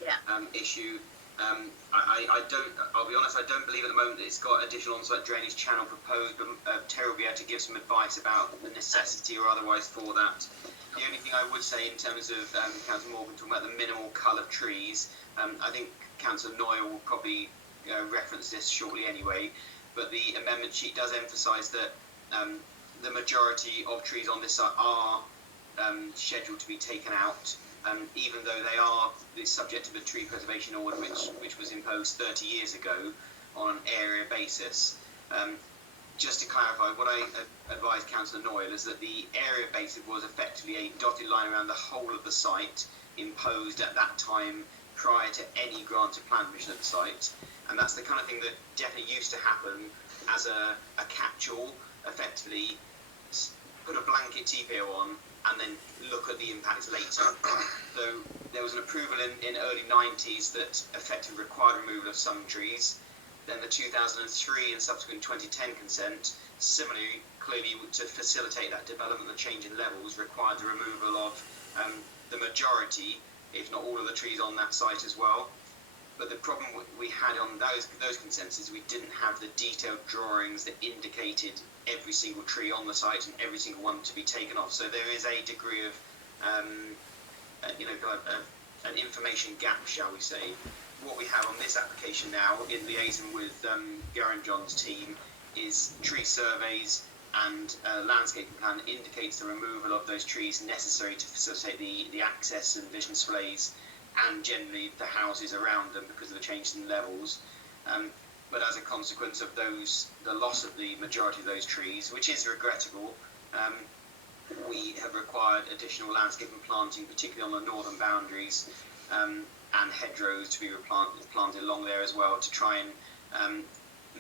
issue. I'll be honest, I don't believe at the moment that it's got additional on-site drainage channel proposed, but Terry will be able to give some advice about the necessity or otherwise for that. The only thing I would say in terms of Councillor Morgan talking about the minimal cull of trees, I think Councillor Noyle will probably reference this shortly anyway, but the amendment sheet does emphasise that the majority of trees on this site are scheduled to be taken out, even though they are subject to the tree preservation order which was imposed 30 years ago on an area basis. Just to clarify, what I advised Councillor Noyle is that the area basis was effectively a dotted line around the whole of the site imposed at that time prior to any grant of plan permission at the site, and that's the kind of thing that definitely used to happen as a catch-all, effectively put a blanket TPO on and then look at the impacts later. So there was an approval in early 90s that effectively required removal of some trees. Then the 2003 and subsequent 2010 consent, similarly, clearly to facilitate that development, the change in levels required the removal of the majority, if not all of the trees on that site as well. But the problem we had on those consents is we didn't have the detailed drawings that indicated every single tree on the site and every single one to be taken off. So there is a degree of, an information gap, shall we say. What we have on this application now, in liaison with Garen John's team, is tree surveys and landscaping plan indicates the removal of those trees necessary to facilitate the access and vision displays and generally the houses around them because of the change in levels. But as a consequence of the loss of the majority of those trees, which is regrettable, we have required additional landscape and planting, particularly on the northern boundaries, and hedgerows to be planted along there as well to try and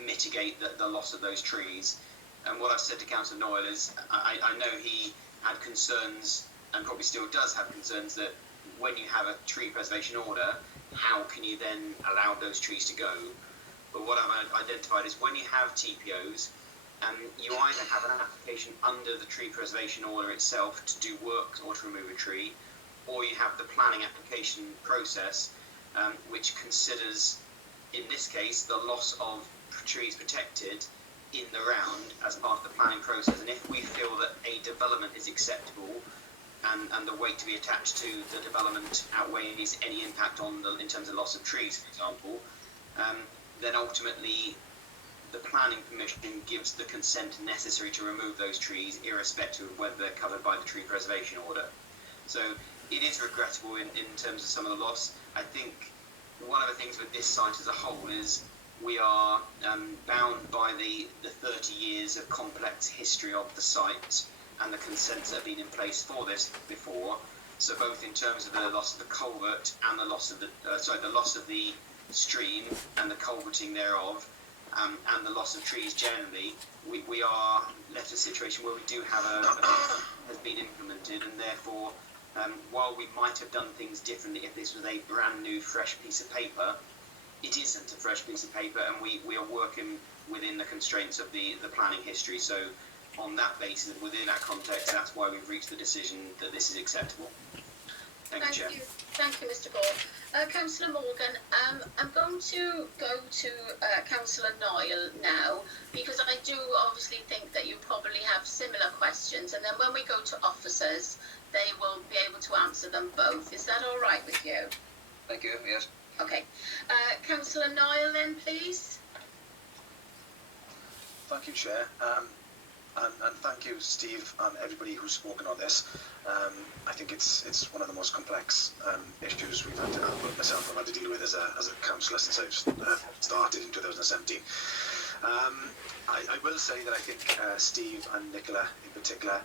mitigate the loss of those trees. And what I've said to Councillor Noyle is I know he had concerns and probably still does have concerns that when you have a tree preservation order, how can you then allow those trees to go? But what I've identified is when you have TPOs, you either have an application under the tree preservation order itself to do work or to remove a tree, or you have the planning application process, which considers, in this case, the loss of trees protected in the round as part of the planning process. And if we feel that a development is acceptable and the weight to be attached to the development outweighs any impact in terms of loss of trees, for example, then ultimately the planning permission gives the consent necessary to remove those trees, irrespective of whether they're covered by the tree preservation order. So it is regrettable in terms of some of the loss. I think one of the things with this site as a whole is we are bound by the 30 years of complex history of the site and the consents that have been in place for this before. So both in terms of the loss of the culvert and the loss of the stream and the culverting thereof, and the loss of trees generally, we are left in a situation where we do have has been implemented, and therefore, while we might have done things differently if this was a brand new fresh piece of paper, it isn't a fresh piece of paper, and we are working within the constraints of the planning history. So on that basis, within that context, that's why we've reached the decision that this is acceptable. Thank you, Chair. Thank you, Mr. Ball. Councillor Morgan, I'm going to go to Councillor Noyle now, because I do obviously think that you probably have similar questions, and then when we go to officers, they will be able to answer them both. Is that all right with you? Thank you, yes. Okay. Councillor Noyle then, please. Thank you, Chair. And thank you, Steve, and everybody who's spoken on this. I think it's one of the most complex issues we've had to, myself, I've had to deal with as a councillor since I've started in 2017. I will say that I think Steve and Nicola in particular,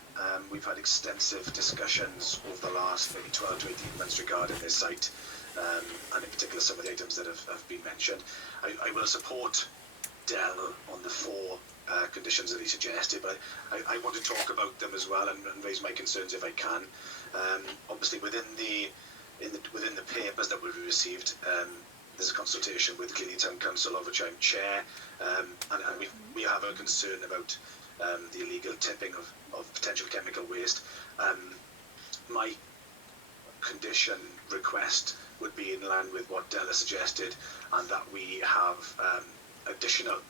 we've had extensive discussions over the last maybe 12 to 18 months regarding this site, and in particular some of the items that have been mentioned. I will support Dell on the 4 conditions that he suggested, but I want to talk about them as well and raise my concerns if I can. Obviously, within the papers that we've received, there's a consultation with Glynneath Town Council, of which I'm chair, and we have a concern about the illegal tipping of potential chemical waste. My condition request would be in line with what Della suggested, and that we have additional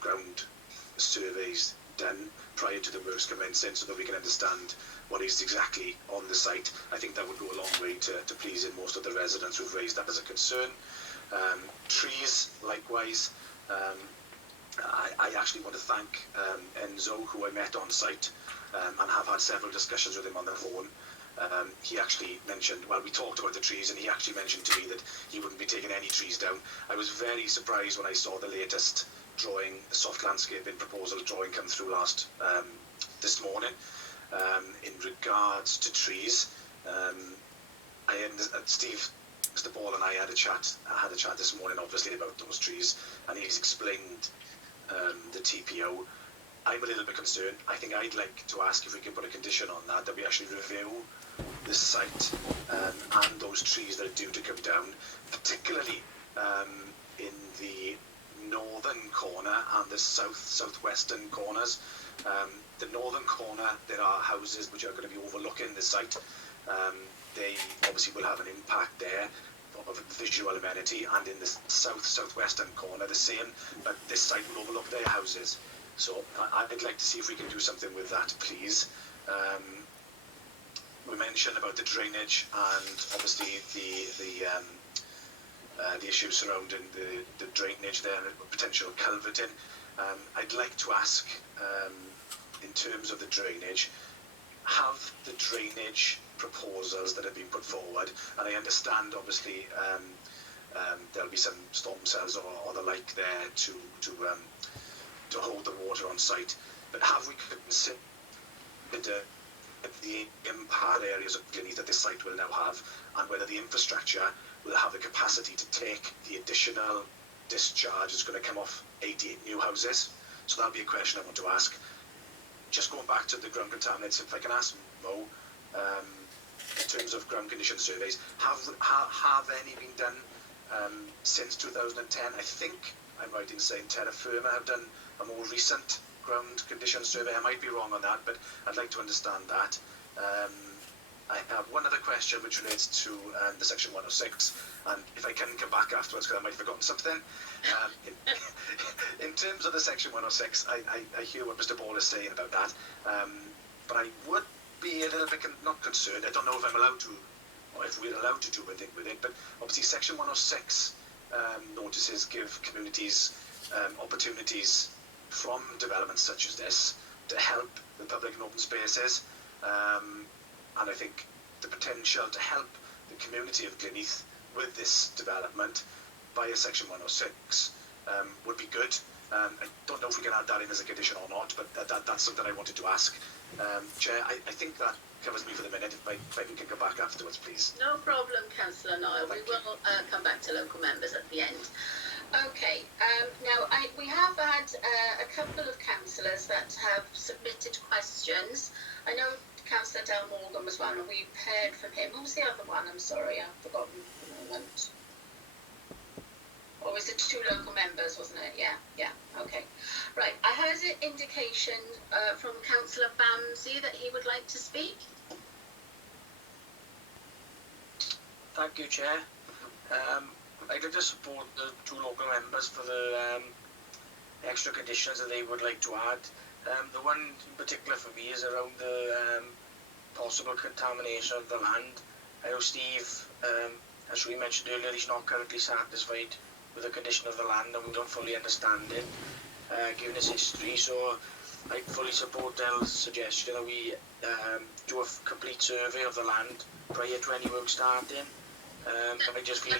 ground surveys done prior to the works commencing, so that we can understand what is exactly on the site. I think that would go a long way to pleasing most of the residents who've raised that as a concern. Trees, likewise. I actually want to thank Enzo, who I met on site, and have had several discussions with him on the phone. He actually mentioned, well, we talked about the trees, and he actually mentioned to me that he wouldn't be taking any trees down. I was very surprised when I saw the latest drawing, the soft landscaping proposal drawing come through this morning. In regards to trees, Steve, Mr. Ball and I had a chat this morning, obviously, about those trees, and he's explained the TPO. I'm a little bit concerned. I think I'd like to ask if we can put a condition on that we actually review the site and those trees that are due to come down, particularly in the northern corner and the southwestern corners. The northern corner, there are houses which are going to be overlooking the site. They obviously will have an impact there of visual amenity, and in the southwestern corner the same, but this site will overlook their houses. So I'd like to see if we can do something with that, please. We mentioned about the drainage and obviously the issues surrounding the drainage there and potential culverting. I'd like to ask, in terms of the drainage, have the drainage proposals that have been put forward, and I understand obviously there'll be some storm cells or the like there to hold the water on site, but have we considered the impact areas of Glynneath that this site will now have, and whether the infrastructure will have the capacity to take the additional discharge that's going to come off 88 new houses? So that'll be a question I want to ask. Just going back to the ground contaminants, if I can ask Mo, in terms of ground condition surveys, have any been done since 2010? I think I'm right in saying Terra Firma have done a more recent ground condition survey. I might be wrong on that, but I'd like to understand that. I have one other question which relates to the section 106, and if I can come back afterwards because I might have forgotten something. In terms of the section 106, I hear what Mr. Ball is saying about that, but I would be a little bit not concerned. I don't know if I'm allowed to, or if we're allowed to do anything with it, but obviously section 106 notices give communities opportunities from developments such as this to help the public and open spaces, and I think the potential to help the community of Glynneath with this development via section 106 would be good. I don't know if we can add that in as a condition or not, but that's something I wanted to ask. Chair, I think that covers me for the minute. If I can go back afterwards, please. No problem, Councillor Noyle. We will come back to local members at the end. Okay, now we have had a couple of councillors that have submitted questions. I know Councillor Del Morgan was one, and we've heard from him. Who was the other one? I'm sorry, I've forgotten for the moment. Or was it 2 local members, wasn't it? Yeah, okay. Right, I heard an indication from Councillor Bamsey that he would like to speak. Thank you, Chair. I'd like to support the two local members for the extra conditions that they would like to add. The one in particular for me is around the possible contamination of the land. I know Steve, as we mentioned earlier, he's not currently satisfied with the condition of the land, and we don't fully understand it, given his history. So I fully support Del's suggestion that we do a complete survey of the land prior to any work starting. I just feel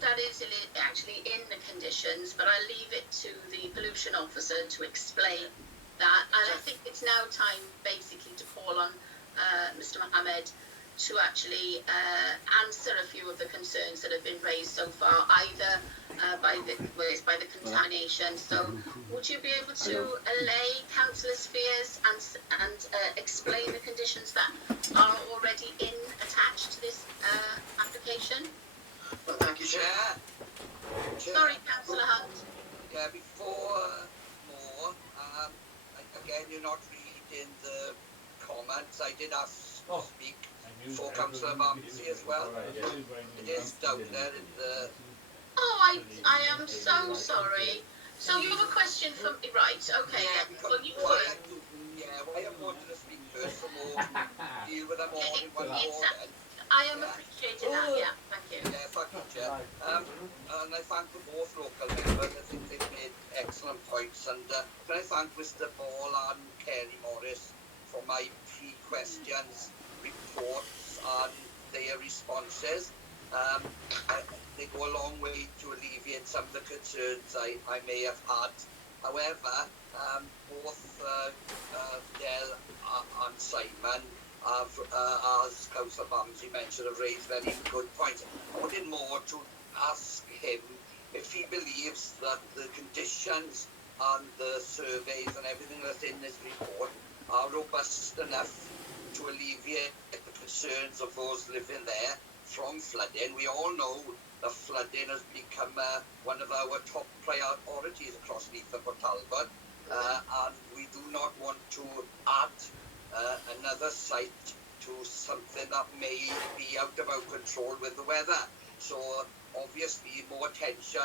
that is actually in the conditions, but I'll leave it to the pollution officer to explain that. And I think it's now time basically to call on Mr. Mohammed to actually answer a few of the concerns that have been raised so far, either by the contamination. So would you be able to allay councillors' fears and explain the conditions that are already attached to this application? Well, thank you, Chair. Sorry, Councillor Hunt. Yeah, before more, again, you're not reading the comments. I did ask to speak for Councillor Mamsey as well. It is down there in the... Oh, I am so sorry. So you have a question for me, right? Okay. Yeah, Well, you why I wanted to speak first for more, deal with them all in one go. I am appreciating that, yeah, thank you. Yeah, thank you, Chair. And I thank the both local members. I think they've made excellent points. And can I thank Mr. Ball and Kerry Morris for my pre-questions, reports and their responses. They go a long way to alleviate some of the concerns I may have had. However, both Del and Simon have, as Councillor Mamsey mentioned, have raised very good points. I wanted more to ask him if he believes that the conditions and the surveys and everything that's in this report are robust enough to alleviate the concerns of those living there from flooding. We all know that flooding has become one of our top priorities across Neath-Port Talbot, and we do not want to add another site to something that may be out of our control with the weather. So obviously more attention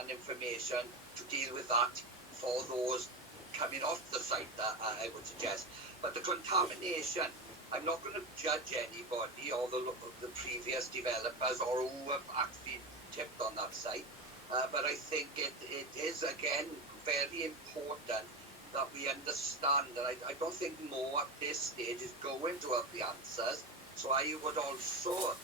and information to deal with that for those coming off the site, I would suggest. But the contamination, I'm not going to judge anybody or the previous developers or who have actually tipped on that site, but I think it is again very important that we understand, and I don't think more at this stage is going to have the answers. So I would also,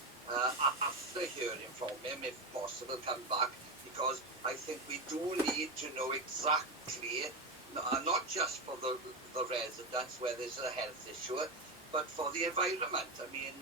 after hearing from him, if possible, come back, because I think we do need to know exactly, not just for the residents where there's a health issue, but for the environment. I mean,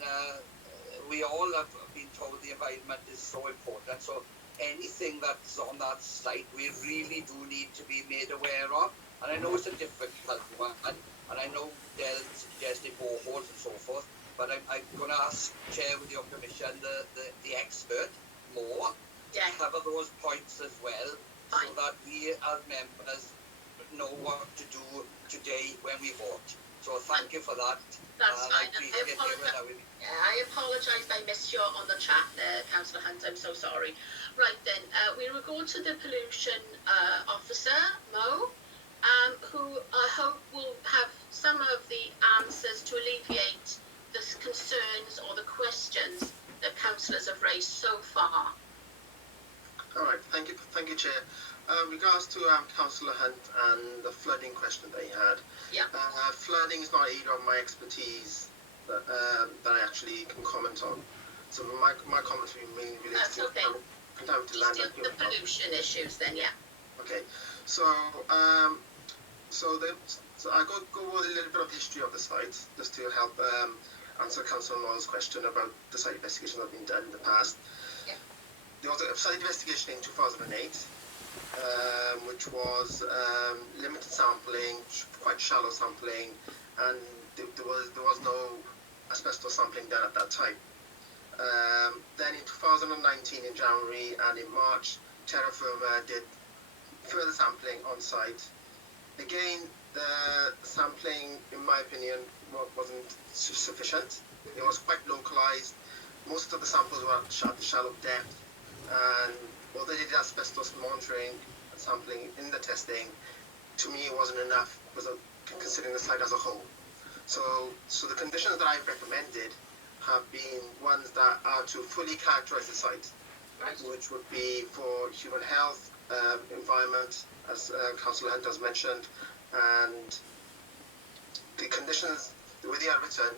we all have been told the environment is so important, so anything that's on that site we really do need to be made aware of. And I know it's a difficult one, and I know Del suggested boreholes and so forth, but I'm going to ask, Chair, with your permission, the expert more to cover those points as well, so that we as members know what to do today when we vote. So thank you for that. That's fine. I apologise I missed you on the chat there, Councillor Hunt. I'm so sorry. Right then, we will go to the pollution officer, Mo, who I hope will have some of the answers to alleviate the concerns or the questions that councillors have raised so far. All right, thank you, Chair. Regards to Councillor Hunt and the flooding question that he had. Yeah. Flooding is not an area of my expertise that I actually can comment on. So my comments will be mainly related to contaminated land. Just the pollution issues then, yeah. Okay, so so I go over a little bit of history of the site just to help answer Councillor Noel's question about the site investigations that have been done in the past. Yeah. There was a site investigation in 2008, which was limited sampling, quite shallow sampling, and there was no asbestos sampling done at that time. Then in 2019, in January and in March, Terra Firma did further sampling on site. Again, the sampling, in my opinion, wasn't sufficient. It was quite localized. most of the samples were at shallow depth, and although they did asbestos monitoring and sampling in the testing, to me it wasn't enough considering the site as a whole. So the conditions that I've recommended have been ones that are to fully characterize the site, which would be for human health, environment, as Councillor Hunt has mentioned, and the conditions, the way they are written,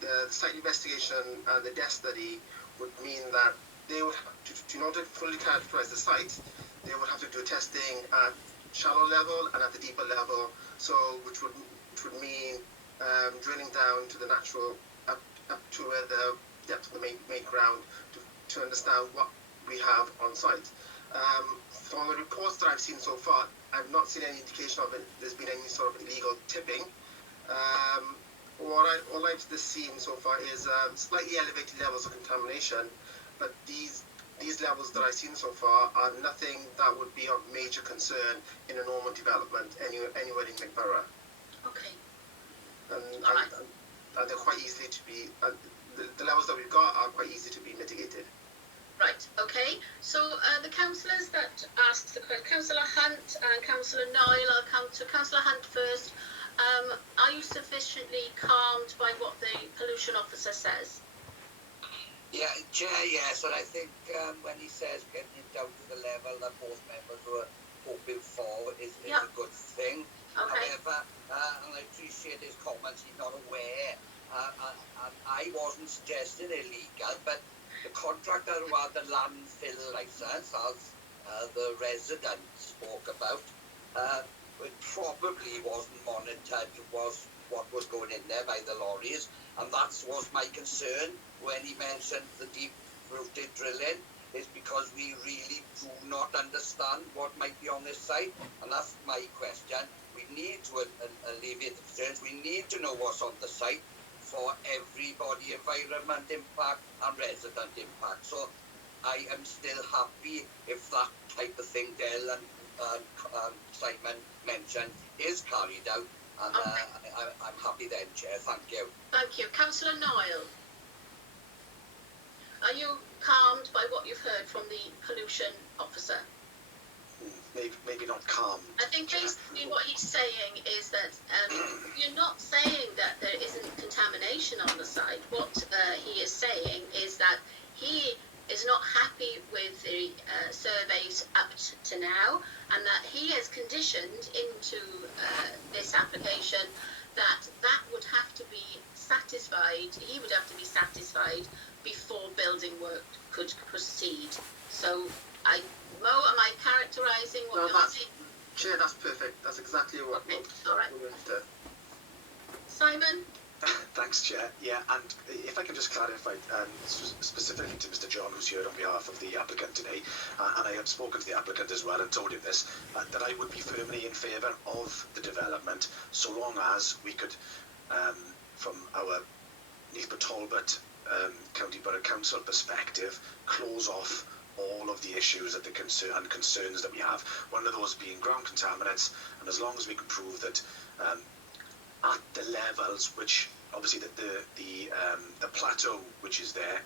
the site investigation and the death study would mean that they would have to, in order to fully characterize the site, they would have to do testing at shallow level and at the deeper level, so which would mean drilling down to the natural, up to where the depth of the main ground to understand what we have on site. From the reports that I've seen so far, I've not seen any indication of there's been any sort of illegal tipping. All I've seen so far is slightly elevated levels of contamination, but these levels that I've seen so far are nothing that would be of major concern in a normal development anywhere in McBorough. Okay. And they're quite easily to be, the levels that we've got are quite easy to be mitigated. Right, okay. So the councillors that asked the question, Councillor Hunt and Councillor Noel, I'll come to Councillor Hunt first. Are you sufficiently calmed by what the pollution officer says? Yeah, Chair, yes, and I think when he says getting it down to the level that both members were hoping for is a good thing. Okay. However, and I appreciate his comments, he's not aware, and I wasn't suggesting illegal, but the contractor who had the landfill licence, as the resident spoke about, it probably wasn't monitored was what was going in there by the lorries, and that was my concern when he mentioned the deep-rooted drilling, is because we really do not understand what might be on this site, and that's my question. We need to alleviate the concerns. We need to know what's on the site for everybody, environment impact and resident impact. So I am still happy if that type of thing Del and Simon mentioned is carried out, and I'm happy then, Chair. Thank you. Thank you. Councillor Noel, are you calmed by what you've heard from the pollution officer? Maybe not calm. I think basically what he's saying is that you're not saying that there isn't contamination on the site. What he is saying is that he is not happy with the surveys up to now, and that he has conditioned into this application that would have to be satisfied, he would have to be satisfied before building work could proceed. So Mo, am I characterising what you're saying? Chair, that's perfect. That's exactly what all right. we're going to do. Simon? Thanks, Chair. Yeah, and if I can just clarify, specifically to Mr. John, who's here on behalf of the applicant today, and I have spoken to the applicant as well and told him this, that I would be firmly in favour of the development, so long as we could, from our Neath-Port Talbot County Borough Council perspective, close off all of the issues that concerns that we have. One of those being ground contaminants, and as long as we can prove that at the levels which obviously the plateau which is there,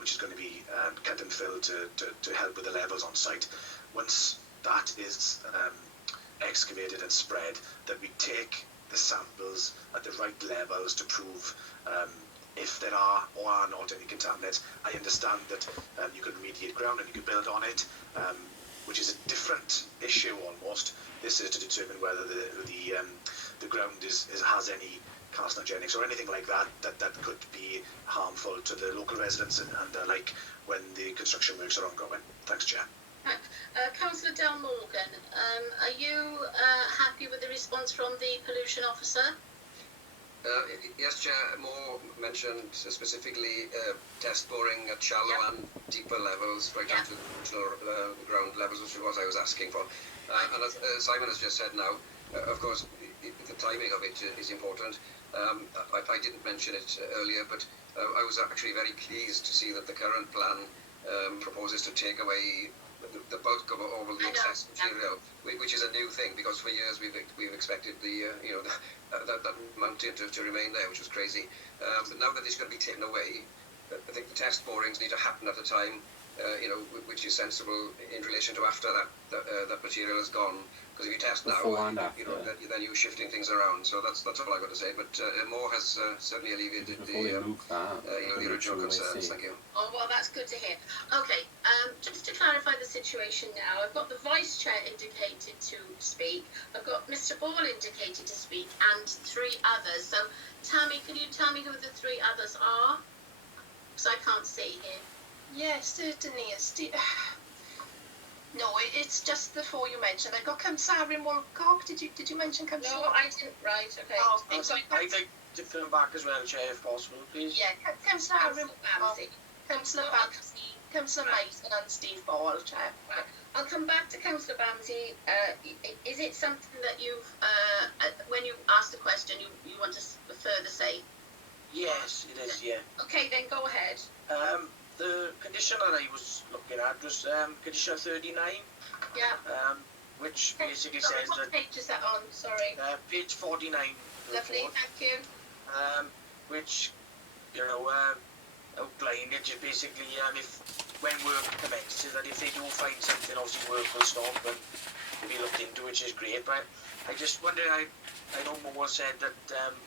which is going to be cut and filled to help with the levels on site, once that is excavated and spread, that we take the samples at the right levels to prove if there are or are not any contaminants. I understand that you can remediate ground and you can build on it, which is a different issue almost. This is to determine whether the ground has any carcinogenics or anything like that could be harmful to the local residents and like when the construction works are ongoing. Thanks, Chair. Councillor Del Morgan, are you happy with the response from the pollution officer? Yes, Chair. Moore mentioned specifically test boring at shallow and deeper levels, right down to ground levels, which is what I was asking for. And as Simon has just said now, of course, the timing of it is important. I didn't mention it earlier, but I was actually very pleased to see that the current plan proposes to take away the bulk of all the excess material, which is a new thing, because for years we've expected that mountain to remain there, which was crazy. But now that it's going to be taken away, I think the test borings need to happen at a time, which is sensible in relation to after that material is gone. Because if you test now, then you're shifting things around. So that's all I've got to say. But Mo has certainly alleviated the original concerns. Thank you. Oh, well, that's good to hear. Okay, just to clarify the situation now, I've got the Vice Chair indicated to speak, I've got Mr. Ball indicated to speak, and 3 others. So, Tammy, can you tell me who the 3 others are? Because I can't see here. Yes, certainly. No, it's just the 4 you mentioned. I got Councillor Walcock. Did you mention Councillor? No, I didn't. Right, okay. Oh, I'd like to fill back as well, Chair, if possible, please. Yeah, Councillor Ramsey, Councillor Bamsey, Councillor Mason and Steve Ball, Chair. Right. I'll come back to Councillor Bamsey. Is it something that you've, when you asked the question, you want to further say? Yes, it is, yeah. Okay, then go ahead. The condition that I was looking at was condition 39. Yeah. Which basically says what that... page is that on? Sorry. Page 49. Lovely, thank you. Which, outlined it just basically, if when work commences, that if they do find something, obviously work will stop and to be looked into, which is great. But I just wonder, I know Mo said that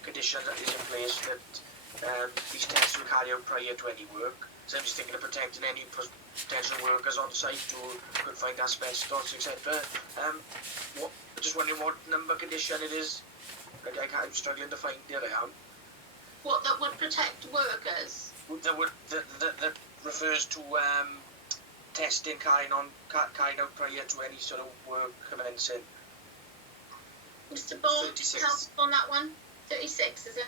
condition that is in place that these tests will carry out prior to any work. So I'm just thinking of protecting any potential workers on site who could find asbestos, etc. Just wondering what number condition it is. I'm struggling to find it. I am. What, that would protect workers? That refers to testing carried out prior to any sort of work commencing. Mr. Ball, help on that one? 36, is it?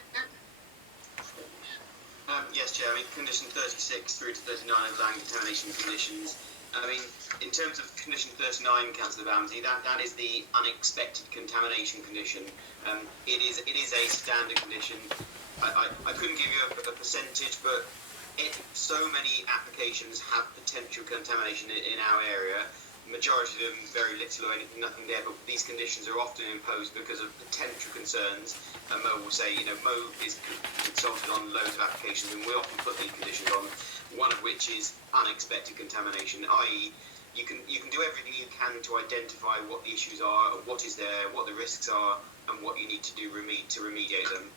Yes, Chair. I mean, condition 36 through to 39 of land contamination conditions. I mean, in terms of condition 39, Councillor Bamsey, that is the unexpected contamination condition. It is a standard condition. I couldn't give you a percentage, but so many applications have potential contamination in our area. Majority of them very little or nothing there, but these conditions are often imposed because of potential concerns. And Mo will say, Mo is consulted on loads of applications, and we often put these conditions on, one of which is unexpected contamination, i.e. you can do everything you can to identify what the issues are, what is there, what the risks are, and what you need to do to remediate them.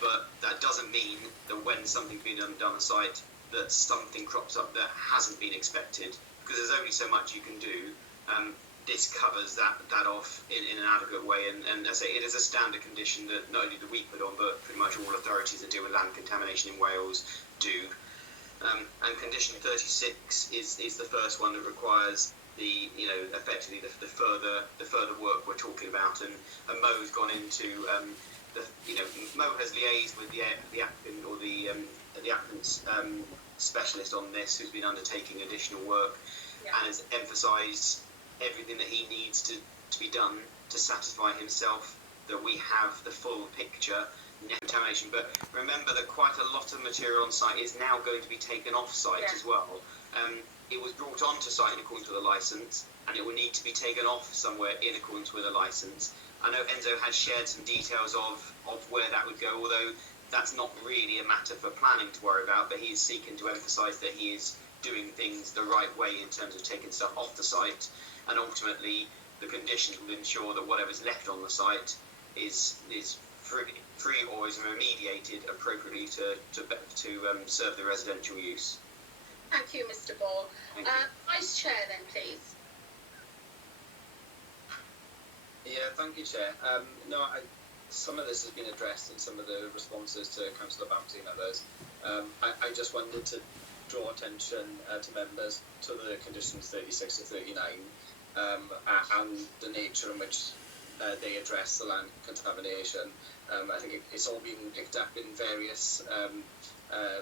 But that doesn't mean that when something's been done on site, that something crops up that hasn't been expected, because there's only so much you can do. This covers that off in an adequate way, and as I say, it is a standard condition that not only do we put on, but pretty much all authorities that deal with land contamination in Wales do. And condition 36 is the first one that requires effectively the further work we're talking about, and Mo's gone into Mo has liaised with the applicant or the applicant's specialist on this, who's been undertaking additional work, and has emphasised everything that he needs to be done to satisfy himself that we have the full picture, contamination. But remember that quite a lot of material on site is now going to be taken off site as well. It was brought onto site in accordance with a licence, and it will need to be taken off somewhere in accordance with a licence. I know Enzo has shared some details of where that would go, although that's not really a matter for planning to worry about, but he is seeking to emphasise that he is doing things the right way in terms of taking stuff off the site, and ultimately the conditions will ensure that whatever's left on the site is free or is remediated appropriately to serve the residential use. Thank you, Mr. Ball. Vice Chair then, please. Yeah, thank you, Chair. Some of this has been addressed in some of the responses to Councillor Bamsey and others. I just wanted to draw attention to members to the conditions 36 to 39 and the nature in which they address the land contamination. I think it's all been picked up in various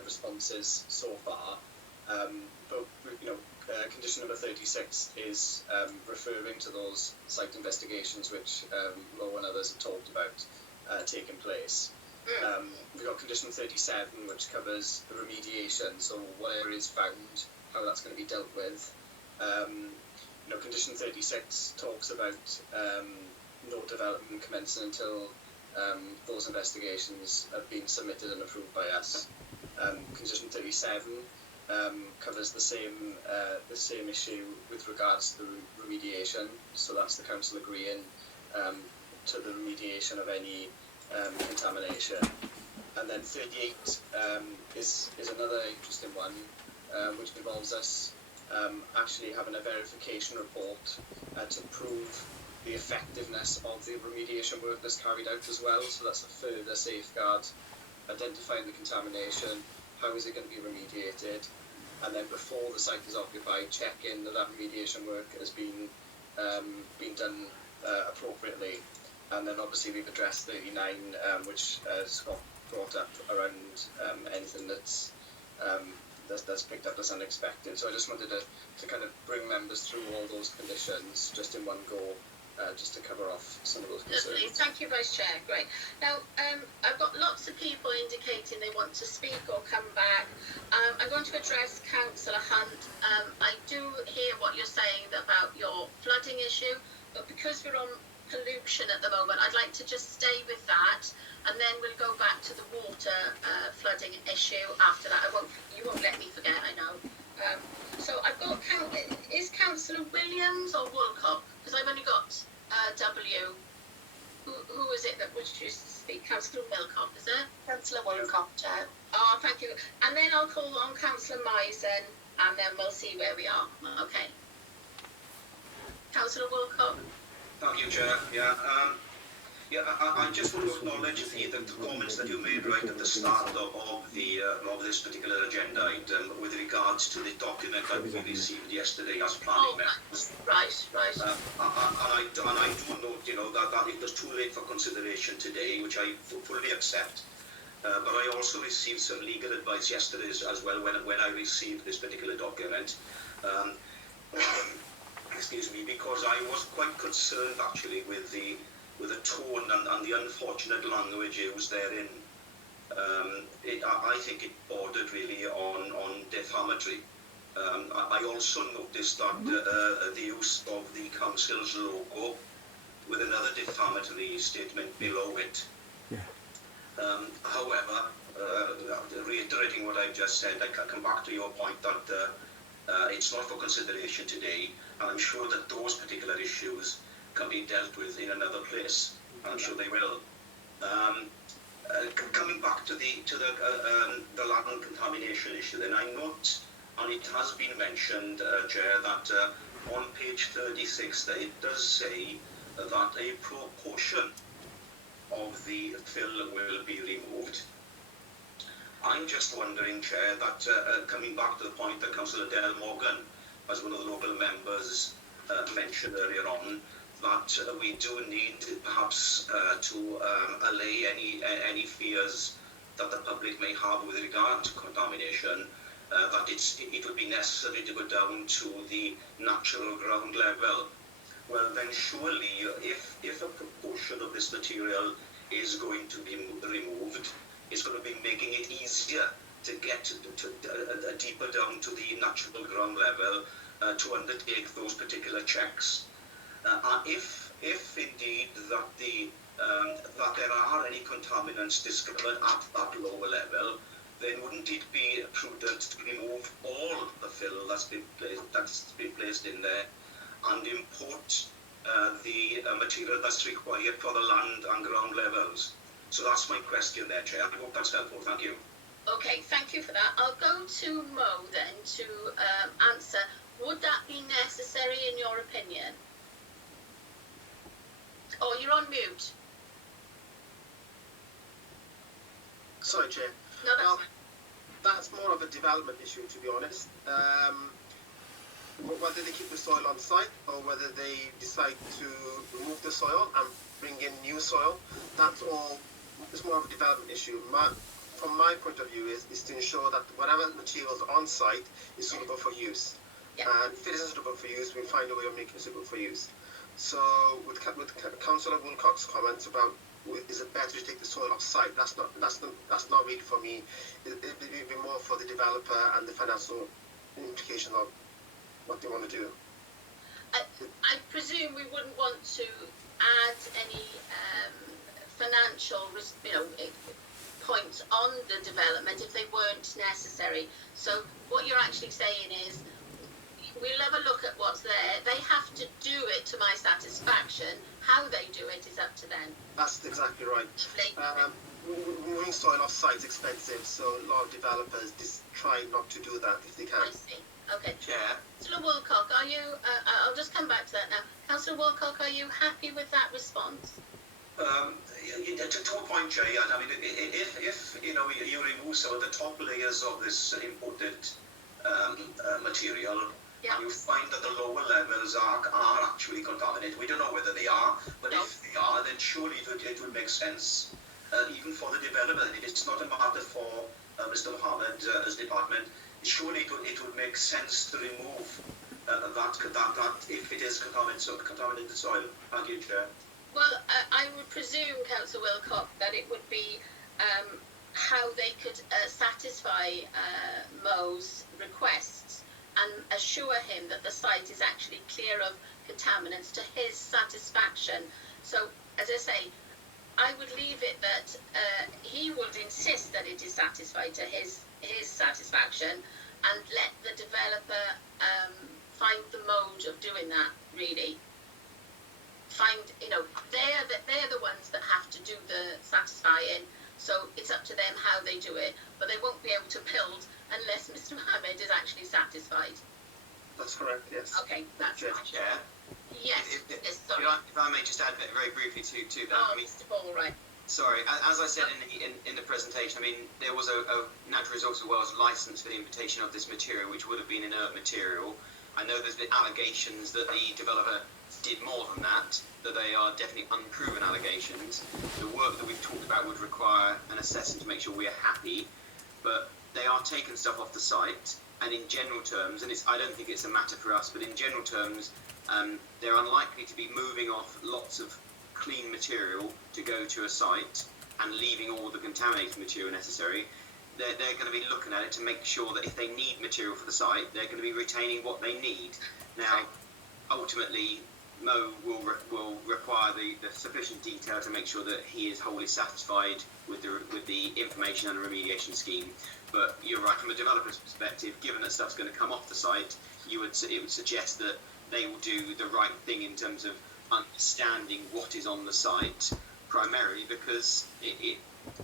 responses so far. But condition number 36 is referring to those site investigations which Mo and others have talked about taking place. We've got condition 37, which covers the remediation, so whatever is found, how that's going to be dealt with. Condition 36 talks about no development commencing until those investigations have been submitted and approved by us. Condition 37 covers the same issue with regards to the remediation. So that's the council agreeing to the remediation of any contamination. And then 38 is another interesting one, which involves us actually having a verification report to prove the effectiveness of the remediation work that's carried out as well. So that's a further safeguard, identifying the contamination, how is it going to be remediated, and then before the site is occupied, checking that remediation work has been done appropriately. And then obviously we've addressed 39, which Scott brought up around anything that's picked up as unexpected. So I just wanted to kind of bring members through all those conditions just in one go, just to cover off some of those concerns. Lovely. Thank you, Vice Chair. Great. Now, I've got lots of people indicating they want to speak or come back. I'm going to address Councillor Hunt. I do hear what you're saying about your flooding issue, but because we're on pollution at the moment, I'd like to just stay with that, and then we'll go back to the water flooding issue after that. You won't let me forget, I know. So I've got, is Councillor Williams or Woolcock? Because I've only got W. Who is it that would choose to speak? Councillor Wilcock, is it? Councillor Woolcock, Chair. Oh, thank you. And then I'll call on Councillor Misen, and then we'll see where we are. Okay. Councillor Woolcock. Thank you, Chair. I just want to acknowledge the comments that you made right at the start of this particular agenda item with regards to the document that we received yesterday as planning members. Right. And I do note, that it was too late for consideration today, which I fully accept. But I also received some legal advice yesterday as well when I received this particular document. Excuse me, because I was quite concerned actually with the tone and the unfortunate language used therein. I think it bordered really on defamatory. I also noticed that the use of the council's logo with another defamatory statement below it. However, reiterating what I just said, I can come back to your point that it's not for consideration today, and I'm sure that those particular issues can be dealt with in another place. I'm sure they will. Coming back to the land contamination issue, then I note, and it has been mentioned, Chair, that on page 36 that it does say that a proportion of the fill will be removed. I'm just wondering, Chair, that coming back to the point that Councillor Del Morgan, as one of the local members, mentioned earlier on, that we do need perhaps to allay any fears that the public may have with regard to contamination, that it would be necessary to go down to the natural ground level. Well, then surely if a proportion of this material is going to be removed, it's going to be making it easier to get deeper down to the natural ground level to undertake those particular checks. If indeed that there are any contaminants discovered at that lower level, then wouldn't it be prudent to remove all the fill that's been placed in there and import the material that's required for the land and ground levels? So that's my question there, Chair. I hope that's helpful. Thank you. Okay, thank you for that. I'll go to Mo then to answer. Would that be necessary in your opinion? Oh, you're on mute. Sorry, Chair. No, that's more of a development issue, to be honest. Whether they keep the soil on site or whether they decide to remove the soil and bring in new soil, that's all. It's more of a development issue. From my point of view, is to ensure that whatever materials on site is suitable for use. Yeah. And if it isn't suitable for use, we'll find a way of making it suitable for use. So with Councillor Woolcock's comments about is it better to take the soil off site, that's not really for me. It'd be more for the developer and the financial implication of what they want to do. I presume we wouldn't want to add any financial, point on the development if they weren't necessary. So what you're actually saying is, we'll have a look at what's there. They have to do it to my satisfaction. How they do it is up to them. That's exactly right. Moving soil off site is expensive, so a lot of developers just try not to do that if they can. I see. Okay. Chair. Councillor Woolcock, are you? I'll just come back to that now. Councillor Woolcock, are you happy with that response? To a point, Jay, I mean, if you know you remove some of the top layers of this imported material, and you find that the lower levels are actually contaminated. We don't know whether they are, but if they are, then surely it would make sense, even for the developer. It's not a matter for Mr. Mohammed's department. Surely it would make sense to remove that if it is contaminated soil. Thank you, Chair. Well, I would presume, Councillor Wilcock, that it would be how they could satisfy Mo's requests and assure him that the site is actually clear of contaminants to his satisfaction. So, as I say, I would leave it that he would insist that it is satisfied to his satisfaction, and let the developer find the mode of doing that, really. They're the ones that have to do the satisfying, so it's up to them how they do it, but they won't be able to build unless Mr. Mohammed is actually satisfied. That's correct, yes. Okay, that's right. Chair. Yes, sorry. If I may just add very briefly to that. Oh, I mean, Mr. Ball, right. Sorry, as I said in the presentation, I mean, there was a Natural Resources Wales licence for the importation of this material, which would have been inert material. I know there's been allegations that the developer did more than that they are definitely unproven allegations. The work that we've talked about would require an assessment to make sure we are happy, but they are taking stuff off the site, and in general terms, and I don't think it's a matter for us, but in general terms, they're unlikely to be moving off lots of clean material to go to a site and leaving all the contaminated material necessary. They're going to be looking at it to make sure that if they need material for the site, they're going to be retaining what they need. Now, ultimately, Mo will require the sufficient detail to make sure that he is wholly satisfied with the information and the remediation scheme. But you're right, from a developer's perspective, given that stuff's going to come off the site, it would suggest that they will do the right thing in terms of understanding what is on the site, primarily because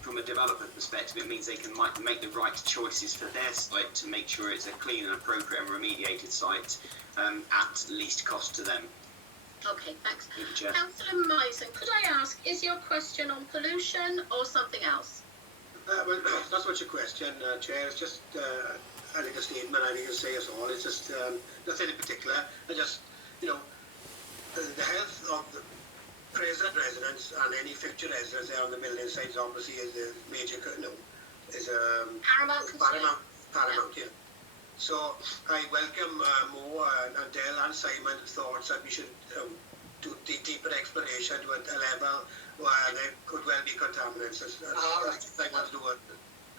from a developer perspective, it means they can make the right choices for their site to make sure it's a clean and appropriate and remediated site at least cost to them. Okay, thanks. Councillor Meissen, could I ask, is your question on pollution or something else? Well, not so much a question, Chair. It's just, I think a statement I think to say us all. It's just nothing in particular. I just, the health of the present residents and any future residents there on the building sites obviously is a major, paramount, yeah. So I welcome Mo and Dale and Simon's thoughts that we should do deeper exploration to a level where there could well be contaminants. That's I want to do it.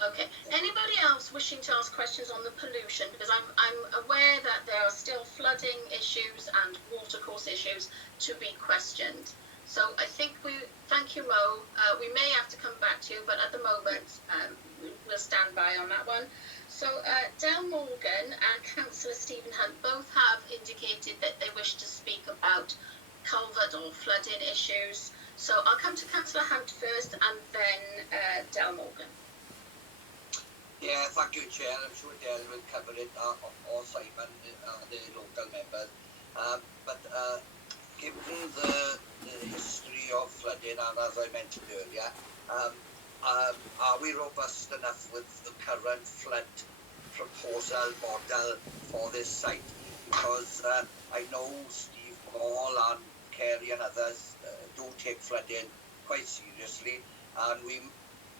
Okay. Anybody else wishing to ask questions on the pollution? Because I'm aware that there are still flooding issues and watercourse issues to be questioned. So I think thank you, Mo. We may have to come back to you, but at the moment we'll stand by on that one. So Del Morgan and Councillor Stephen Hunt both have indicated that they wish to speak about culvert or flooding issues. So I'll come to Councillor Hunt first and then Del Morgan. Yeah, thank you, Chair. I'm sure Del will cover it, or Simon, the local members. But given the history of flooding, and as I mentioned earlier, are we robust enough with the current flood proposal model for this site? Because I know Steve Ball and Kerry and others do take flooding quite seriously, and we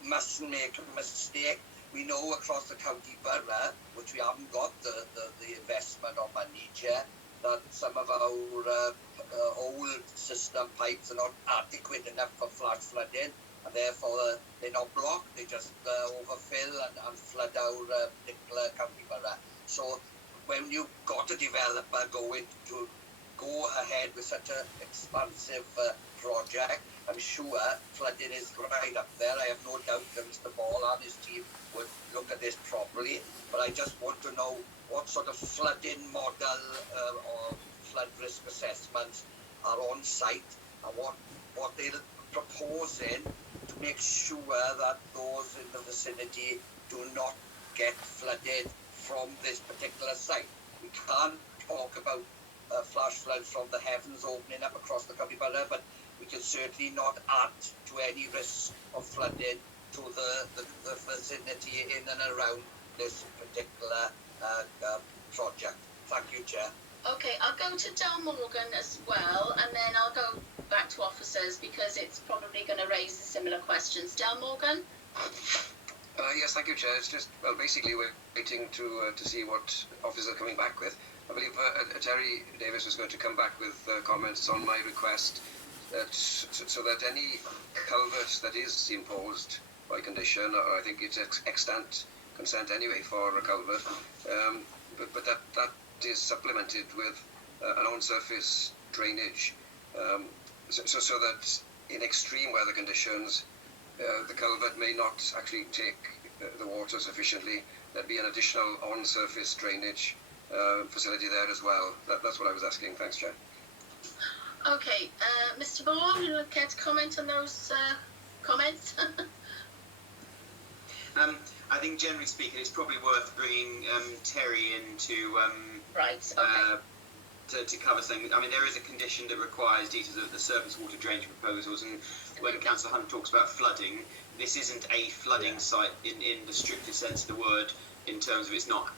mustn't make a mistake. We know across the county borough, which we haven't got the investment or money yet, that some of our old system pipes are not adequate enough for flash flooding, and therefore they're not blocked, they just overfill and flood our particular county borough. So when you've got a developer going to go ahead with such an expansive project. I'm sure flooding is right up there. I have no doubt that Mr. Ball and his team would look at this properly, but I just want to know what sort of flooding model or flood risk assessments are on site and what they're proposing to make sure that those in the vicinity do not get flooded from this particular site. We can't talk about flash floods from the heavens opening up across the Cymru Borough, but we can certainly not add to any risks of flooding to the vicinity in and around this particular project. Thank you, Chair. Okay, I'll go to Del Morgan as well, and then I'll go back to officers because it's probably going to raise similar questions. Del Morgan? Yes, thank you, Chair. It's just, well, basically we're waiting to see what officers are coming back with. I believe Terry Davis was going to come back with comments on my request so that any culvert that is imposed by condition, or I think it's extant consent anyway for a culvert, but that is supplemented with an on-surface drainage, so that in extreme weather conditions the culvert may not actually take the water sufficiently. There'd be an additional on-surface drainage facility there as well. That's what I was asking. Thanks, Chair. Okay, Mr. Ball, would you care to comment on those comments? I think generally speaking, it's probably worth bringing Terry in to right. Okay. To cover something. I mean, there is a condition that requires details of the surface water drainage proposals, and when Councillor Hunt talks about flooding, this isn't a flooding site in the strictest sense of the word, in terms of it's not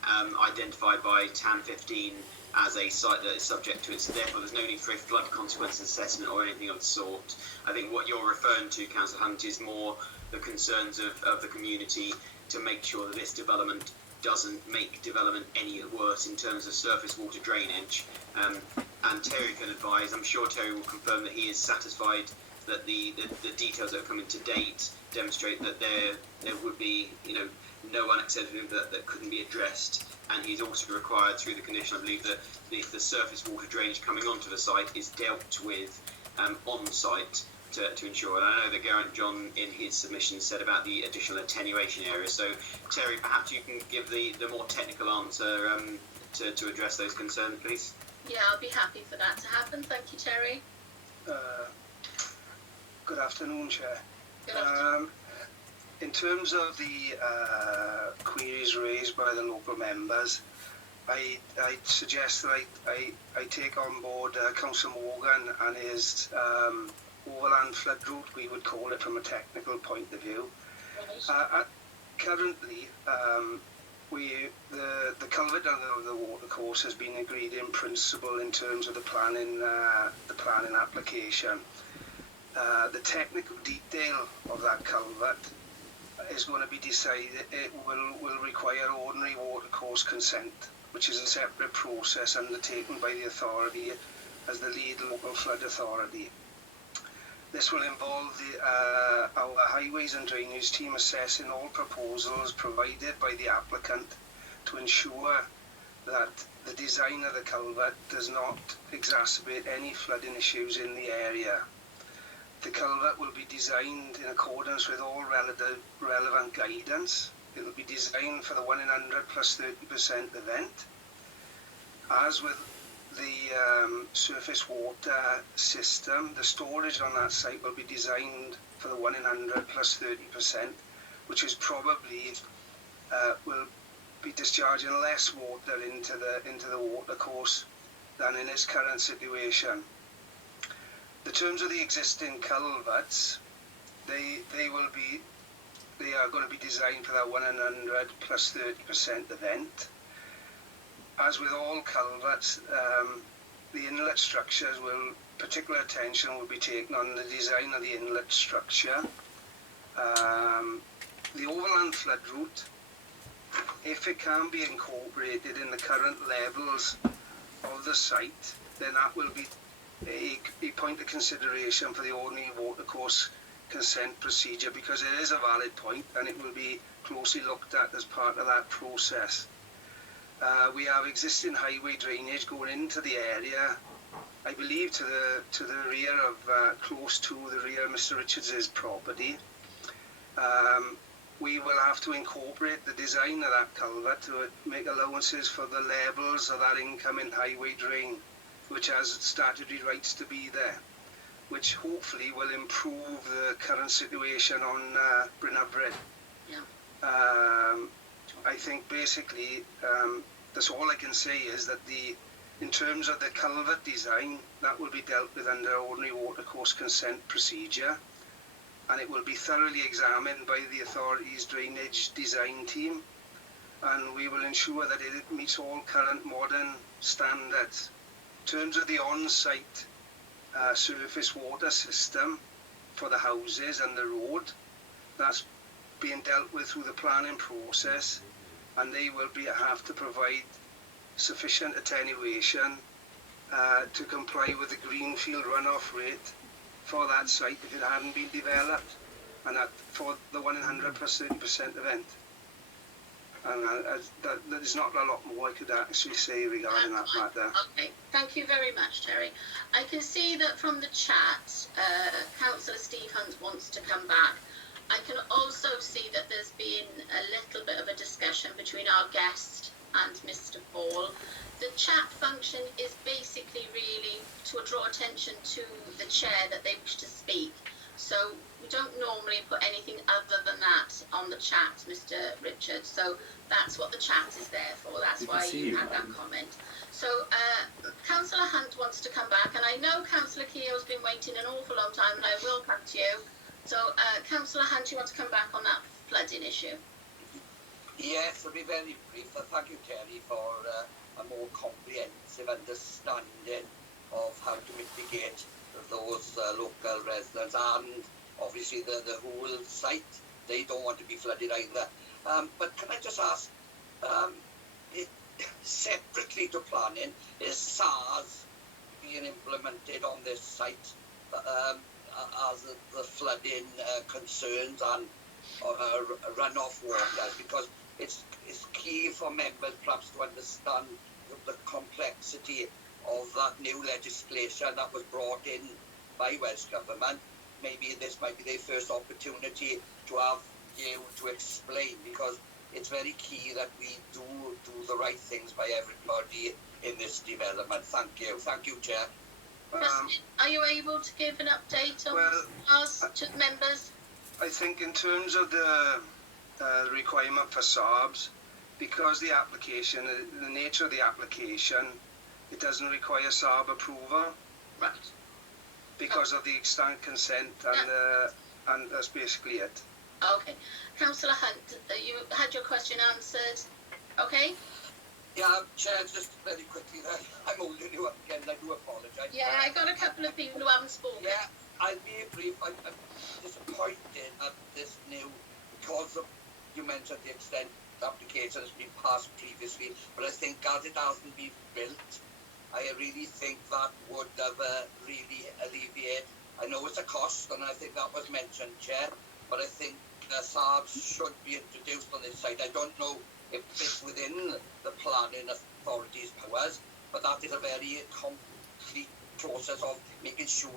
identified by TAN 15 as a site that is subject to it, so therefore there's no need for a flood consequence assessment or anything of the sort. I think what you're referring to, Councillor Hunt, is more the concerns of the community to make sure that this development doesn't make development any worse in terms of surface water drainage. And Terry can advise, I'm sure Terry will confirm that he is satisfied that the details that have come in to date demonstrate that there would be, no unacceptable that couldn't be addressed. And he's also required through the condition, I believe, that the surface water drainage coming onto the site is dealt with on site to ensure. And I know that Geraint John in his submission said about the additional attenuation area. So Terry, perhaps you can give the more technical answer to address those concerns, please. Yeah, I'll be happy for that to happen. Thank you, Terry. Good afternoon, Chair. Good afternoon. In terms of the queries raised by the local members, I suggest that I take on board Councillor Morgan and his overland flood route, we would call it from a technical point of view. Currently, the culvert of the watercourse has been agreed in principle in terms of the planning application. The technical detail of that culvert is going to be decided. It will require ordinary watercourse consent, which is a separate process undertaken by the authority as the lead local flood authority. This will involve our highways and drainage team assessing all proposals provided by the applicant to ensure that the design of the culvert does not exacerbate any flooding issues in the area. The culvert will be designed in accordance with all relevant guidance. It will be designed for the 1 in 100 plus 30% event. As with the surface water system, the storage on that site will be designed for the 1 in 100 plus 30%, which is probably will be discharging less water into the watercourse than in its current situation. The terms of the existing culverts, they are going to be designed for that 1 in 100 plus 30% event. As with all culverts, the inlet structures particular attention will be taken on the design of the inlet structure. The overland flood route, if it can be incorporated in the current levels of the site, then that will be a point of consideration for the ordinary watercourse consent procedure, because it is a valid point and it will be closely looked at as part of that process. We have existing highway drainage going into the area I believe to the rear of, close to the rear of Mr. Richards's property. We will have to incorporate the design of that culvert to make allowances for the levels of that incoming highway drain, which has statutory rights to be there, which hopefully will improve the current situation on Bryn Hyfryd. Yeah. I think basically that's all I can say is that in terms of the culvert design, that will be dealt with under ordinary watercourse consent procedure, and it will be thoroughly examined by the authority's drainage design team, and we will ensure that it meets all current modern standards. In terms of the on-site surface water system for the houses and the road, that's being dealt with through the planning process, and they will have to provide sufficient attenuation to comply with the greenfield runoff rate for that site if it hadn't been developed, and that for the 100 plus 30% event. And there's not a lot more I could actually say regarding that matter. Okay, thank you very much, Terry. I can see that from the chat, Councillor Steve Hunt wants to come back. I can also see that there's been a little bit of a discussion between our guest and Mr. Paul. The chat function is basically really to draw attention to the chair that they wish to speak. So we don't normally put anything other than that on the chat, Mr. Richard. So that's what the chat is there for. That's why you had that comment. So Councillor Hunt wants to come back, and I know Councillor Keogh's been waiting an awful long time, and I will come to you. So Councillor Hunt, you want to come back on that flooding issue? Yes, I'll be very brief. Thank you, Terry, for a more comprehensive understanding of how to mitigate those local residents, and obviously the whole site. They don't want to be flooded either. But can I just ask, separately to planning, is SARS being implemented on this site as the flooding concerns and runoff water? Because it's key for members perhaps to understand the complexity of that new legislation that was brought in by Welsh Government. Maybe this might be their first opportunity to have you to explain, because it's very key that we do the right things by everybody in this development. Thank you, Chair. Are you able to give an update on us to members? I think in terms of the requirement for SARBs, because the application, the nature of the application, it doesn't require SARB approval. Right. Because of the extant consent, and that's basically it. Okay. Councillor Hunt, you had your question answered. Okay? Yeah, Chair, just very quickly there. I'm holding you up again, I do apologise. Yeah, I got a couple of people who haven't spoken. Yeah, I'll be brief. I'm disappointed at this new, because you mentioned the extent the application has been passed previously, but I think as it hasn't been built, I really think that would have really alleviated. I know it's a cost, and I think that was mentioned, Chair, but I think SARBs should be introduced on this site. I don't know if it's within the planning authority's powers, but that is a very complete process of making sure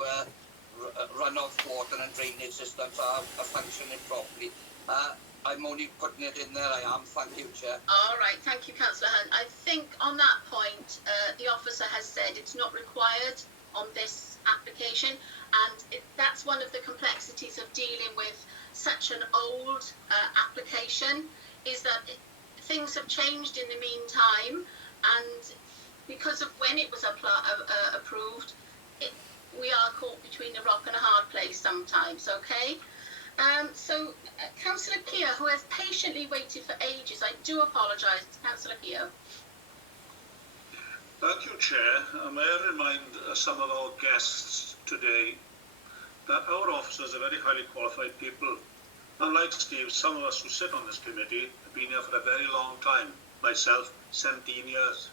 runoff water and drainage systems are functioning properly. I'm only putting it in there, I am. Thank you, Chair. All right, thank you, Councillor Hunt. I think on that point, the officer has said it's not required on this application, and that's one of the complexities of dealing with such an old application, is that things have changed in the meantime, and because of when it was approved, we are caught between a rock and a hard place sometimes, okay? So, Councillor Keogh, who has patiently waited for ages, I do apologise, Councillor Keogh. Thank you, Chair. May I remind some of our guests today that our officers are very highly qualified people. Unlike Steve, some of us who sit on this committee have been here for a very long time. Myself, 17 years.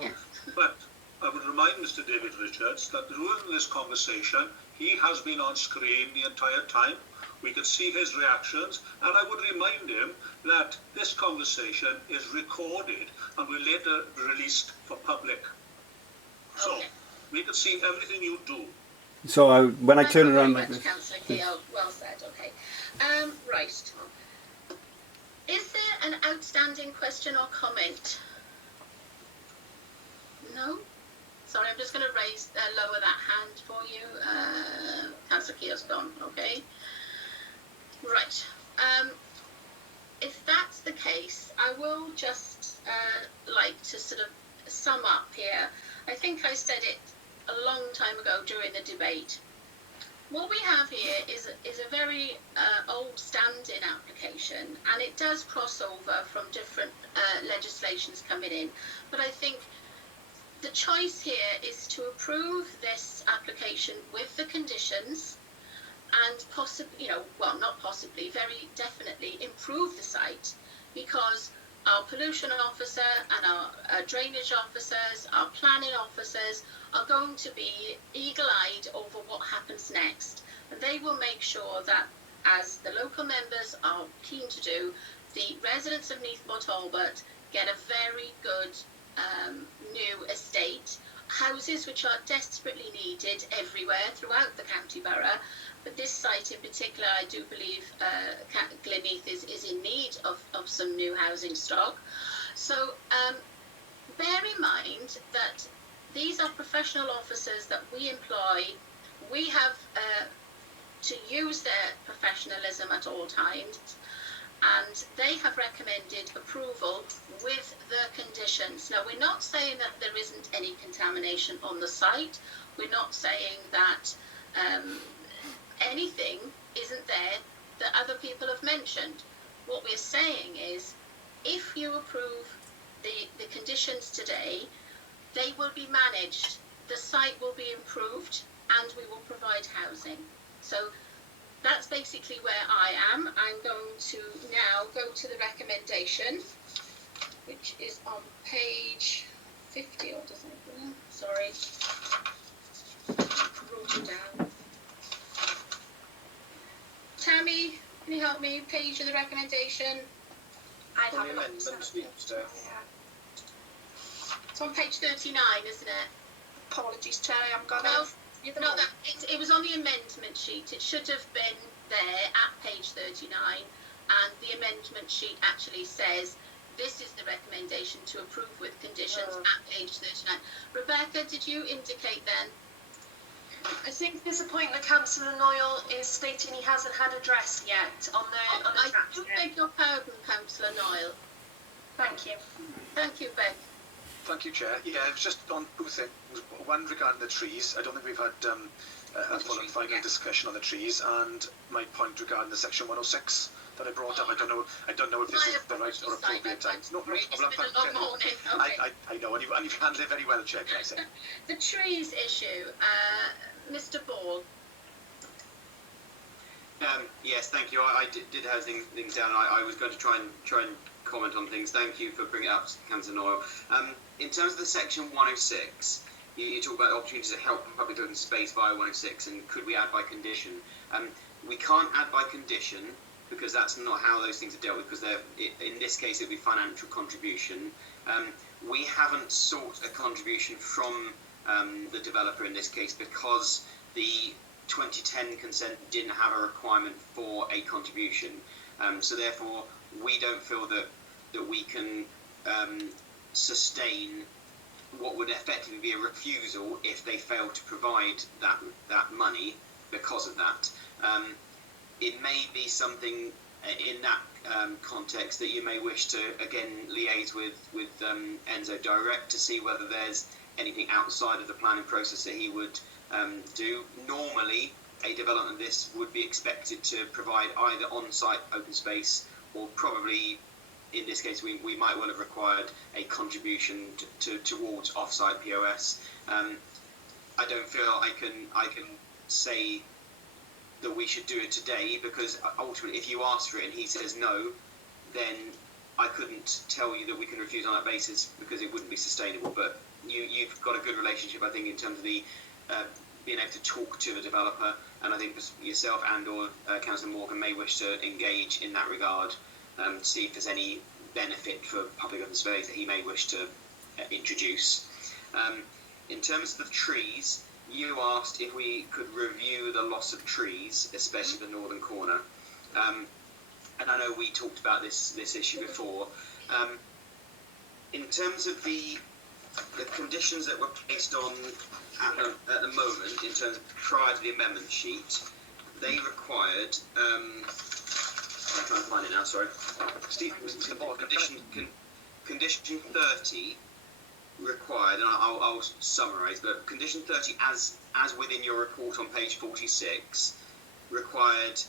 Yes. But I would remind Mr. David Richards that during this conversation, he has been on screen the entire time. We could see his reactions, and I would remind him that this conversation is recorded and will later be released for public. So, We can see everything you do. So when I turn around like like this. Councillor Keogh, well said, okay. Right. Is there an outstanding question or comment? No? Sorry, I'm just going to lower that hand for you. Councillor Keogh's gone, okay. Right. If that's the case, I will just like to sort of sum up here. I think I said it a long time ago during the debate. What we have here is a very old standing application, and it does cross over from different legislations coming in. But I think the choice here is to approve this application with the conditions and possibly, well, not possibly, very definitely improve the site, because our pollution officer and our drainage officers, our planning officers are going to be eagle-eyed over what happens next. And they will make sure that, as the local members are keen to do, the residents of Neath-Port Talbot get a very good new estate, houses which are desperately needed everywhere throughout the county borough. But this site in particular, I do believe Glynneath is in need of some new housing stock. So bear in mind that these are professional officers that we employ. We have to use their professionalism at all times, and they have recommended approval with the conditions. Now, we're not saying that there isn't any contamination on the site. We're not saying that anything isn't there that other people have mentioned. What we're saying is, if you approve the conditions today, they will be managed, the site will be improved, and we will provide housing. So that's basically where I am. I'm going to now go to the recommendation, which is on page 50, or doesn't it? Sorry. Wrote it down. Tammy, can you help me? Page of the recommendation. I'd have a look. It's on page 39, isn't it? Apologies, Chair, I'm going to... No, it was on the amendment sheet. It should have been there at page 39, and the amendment sheet actually says this is the recommendation to approve with conditions at page 39. Rebecca, did you indicate then? I think there's a point that Councillor Noyle is stating he hasn't had address yet on the I do beg your pardon, Councillor Noyle. Thank you. Thank you, Beck. Thank you, Chair. Yeah, it was just on two things. One regarding the trees. I don't think we've had a full and final discussion on the trees, and my point regarding the section 106 that I brought up. I don't know if this is the right or appropriate time. No problem. It's been a long morning. Okay. I know, and you've handled it very well, Chair, can I say. The trees issue, Mr. Ball. Yes, thank you. I did have things down. I was going to try and comment on things. Thank you for bringing it up, Councillor Noyle. In terms of the section 106, you talk about opportunities to help public open space via 106, and could we add by condition? We can't add by condition, because that's not how those things are dealt with, because in this case it would be financial contribution. We haven't sought a contribution from the developer in this case, because the 2010 consent didn't have a requirement for a contribution. So therefore we don't feel that we can sustain what would effectively be a refusal if they fail to provide that money because of that. It may be something in that context that you may wish to again liaise with Enzo direct to see whether there's anything outside of the planning process that he would do. Normally, a development of this would be expected to provide either on-site open space, or probably in this case we might well have required a contribution towards off-site POS. I don't feel I can say that we should do it today, because ultimately if you ask for it and he says no, then I couldn't tell you that we can refuse on that basis, because it wouldn't be sustainable. But you've got a good relationship, I think, in terms of the being able to talk to the developer, and I think yourself and or Councillor Morgan may wish to engage in that regard, to see if there's any benefit for public open space that he may wish to introduce. In terms of the trees, you asked if we could review the loss of trees, especially the northern corner. And I know we talked about this issue before. In terms of the conditions that were placed on at the moment, in terms of prior to the amendment sheet, they required. I'm trying to find it now. Sorry, Steve. Condition 30 required, and I'll summarise. But condition 30, as within your report on page 46, required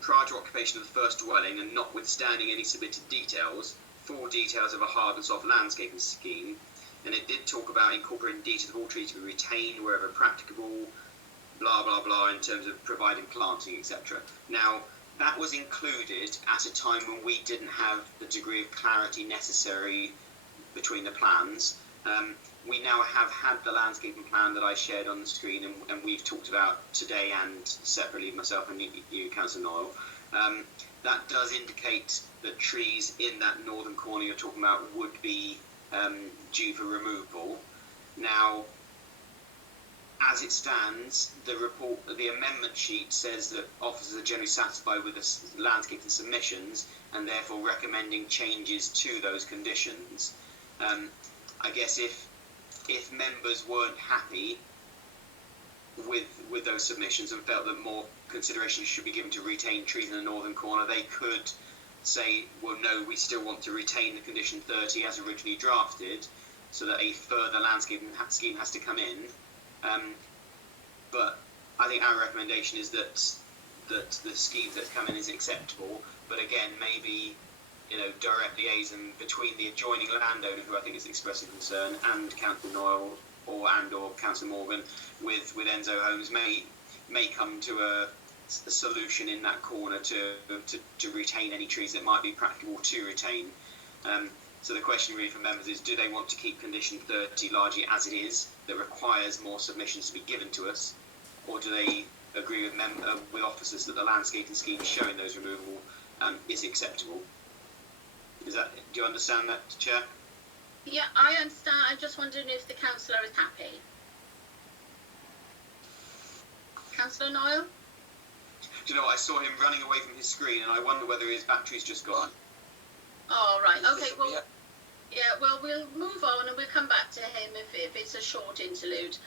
prior to occupation of the first dwelling, and notwithstanding any submitted details, full details of a hard and soft landscaping scheme. And it did talk about incorporating details of all trees to be retained wherever practicable, blah, blah, blah, in terms of providing planting, etc. Now, that was included at a time when we didn't have the degree of clarity necessary between the plans. We now have had the landscaping plan that I shared on the screen, and we've talked about today and separately, myself and you Councillor Noyle. That does indicate that trees in that northern corner you're talking about would be due for removal. Now, as it stands, the amendment sheet says that officers are generally satisfied with the landscaping submissions and therefore recommending changes to those conditions. I guess if members weren't happy with those submissions and felt that more consideration should be given to retain trees in the northern corner, they could say, well, no, we still want to retain the condition 30 as originally drafted, so that a further landscaping scheme has to come in. But I think our recommendation is that the scheme that's come in is acceptable. But again, maybe direct liaison between the adjoining landowner, who I think is expressing concern, and Councillor Noyle or Councillor Morgan with Enzo Homes may come to a solution in that corner to retain any trees that might be practicable to retain. So the question really for members is, do they want to keep condition 30 largely as it is, that requires more submissions to be given to us, or do they agree with officers that the landscaping scheme showing those removal is acceptable? Do you understand that, Chair? Yeah, I understand. I'm just wondering if the councillor is happy. Councillor Noyle? Do you know what? I saw him running away from his screen, and I wonder whether his battery's just gone. Oh, right. Okay, well, yeah, well, we'll move on and we'll come back to him if it's a short interlude.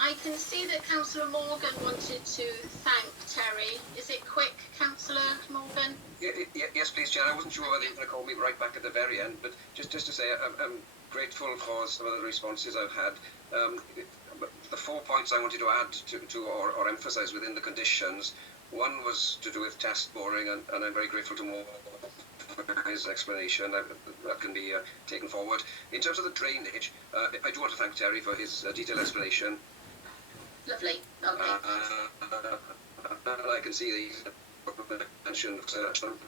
I can see that Councillor Morgan wanted to thank Terry. Is it quick, Councillor Morgan? Yes, please, Chair. I wasn't sure whether you were going to call me right back at the very end, but just to say I'm grateful for some of the responses I've had. The 4 points I wanted to add to or emphasise within the conditions, one was to do with test boring, and I'm very grateful to Morgan for his explanation. That can be taken forward. In terms of the drainage, I do want to thank Terry for his detailed explanation. Lovely. Okay. I can see the mention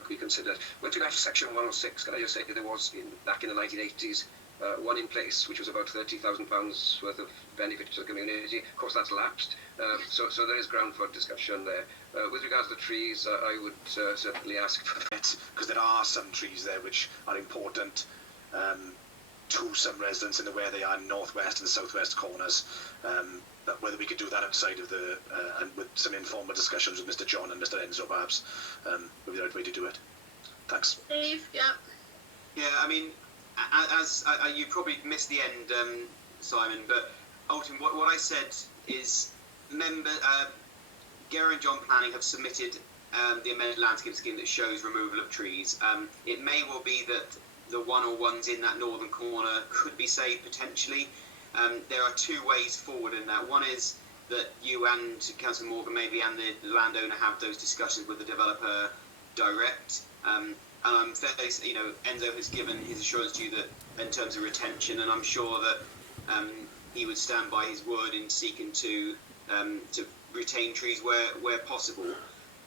we considered. With regard to section 106, can I just say there was back in the 1980s one in place which was about £30,000 worth of benefit to the community. Of course, that's lapsed, so there is ground for discussion there. With regards to the trees, I would certainly ask for it, because there are some trees there which are important to some residents in the way they are in northwest and the southwest corners. But whether we could do that outside of the and with some informal discussions with Mr. John and Mr. Enzo perhaps would be the right way to do it. Thanks. Steve, yeah. Yeah, I mean, as you probably missed the end, Simon, but ultimately what I said is Gary and John Planning have submitted the amended landscape scheme that shows removal of trees. It may well be that the one or ones in that northern corner could be saved potentially. There are two ways forward in that. One is that you and Councillor Morgan maybe and the landowner have those discussions with the developer direct. And I'm fairly, Enzo has given his assurance to you that in terms of retention, and I'm sure that he would stand by his word in seeking to retain trees where possible.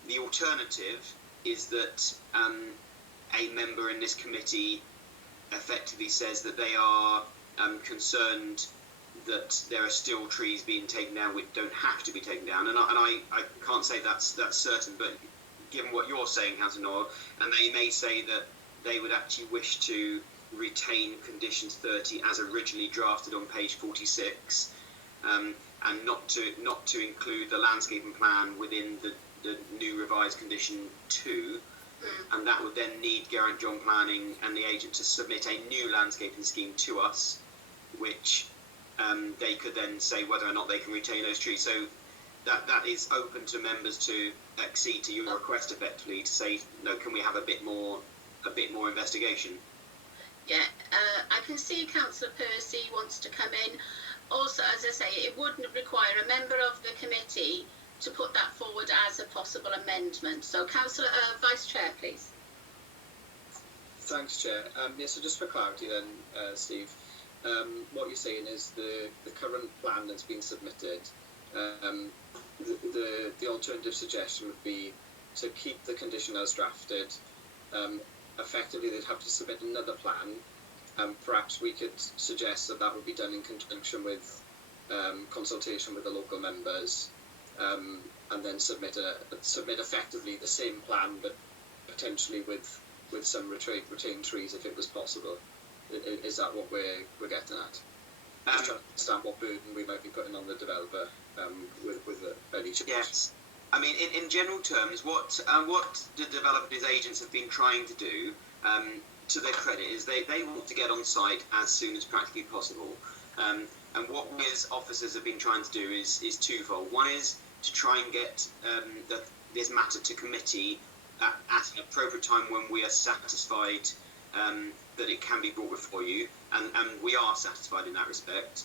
The alternative is that a member in this committee effectively says that they are concerned that there are still trees being taken down which don't have to be taken down, and I can't say that's certain, but given what you're saying, Councillor Noyle, and they may say that they would actually wish to retain condition 30 as originally drafted on page 46, and not to include the landscaping plan within the new revised condition 2, and that would then need Geraint John Planning and the agent to submit a new landscaping scheme to us, which they could then say whether or not they can retain those trees. So that is open to members to accede to your request effectively, to say, no, can we have a bit more investigation? Yeah, I can see Councillor Percy wants to come in. Also, as I say, it wouldn't require a member of the committee to put that forward as a possible amendment. So, Councillor Vice Chair, please. Thanks, Chair. So just for clarity then, Steve, what you're saying is the current plan that's been submitted, the alternative suggestion would be to keep the condition as drafted. Effectively, they'd have to submit another plan. Perhaps we could suggest that would be done in conjunction with consultation with the local members, and then submit effectively the same plan, but potentially with some retained trees if it was possible. Is that what we're getting at? Just trying to understand what burden we might be putting on the developer with any change. Yes. I mean, in general terms, what the developers' agents have been trying to do, to their credit, is they want to get on site as soon as practically possible. And what we as officers have been trying to do is twofold. One is to try and get this matter to committee at an appropriate time when we are satisfied that it can be brought before you, and we are satisfied in that respect.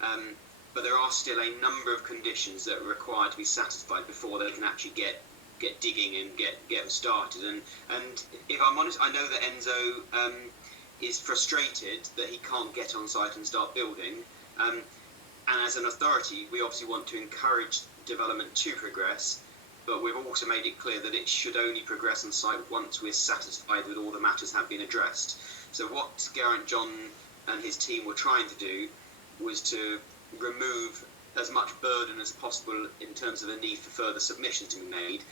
But there are still a number of conditions that are required to be satisfied before they can actually get digging and get started. And if I'm honest, I know that Enzo is frustrated that he can't get on site and start building. And as an authority, we obviously want to encourage development to progress, but we've also made it clear that it should only progress on site once we're satisfied that all the matters have been addressed. So what Geraint John and his team were trying to do was to remove as much burden as possible in terms of the need for further submissions to be made.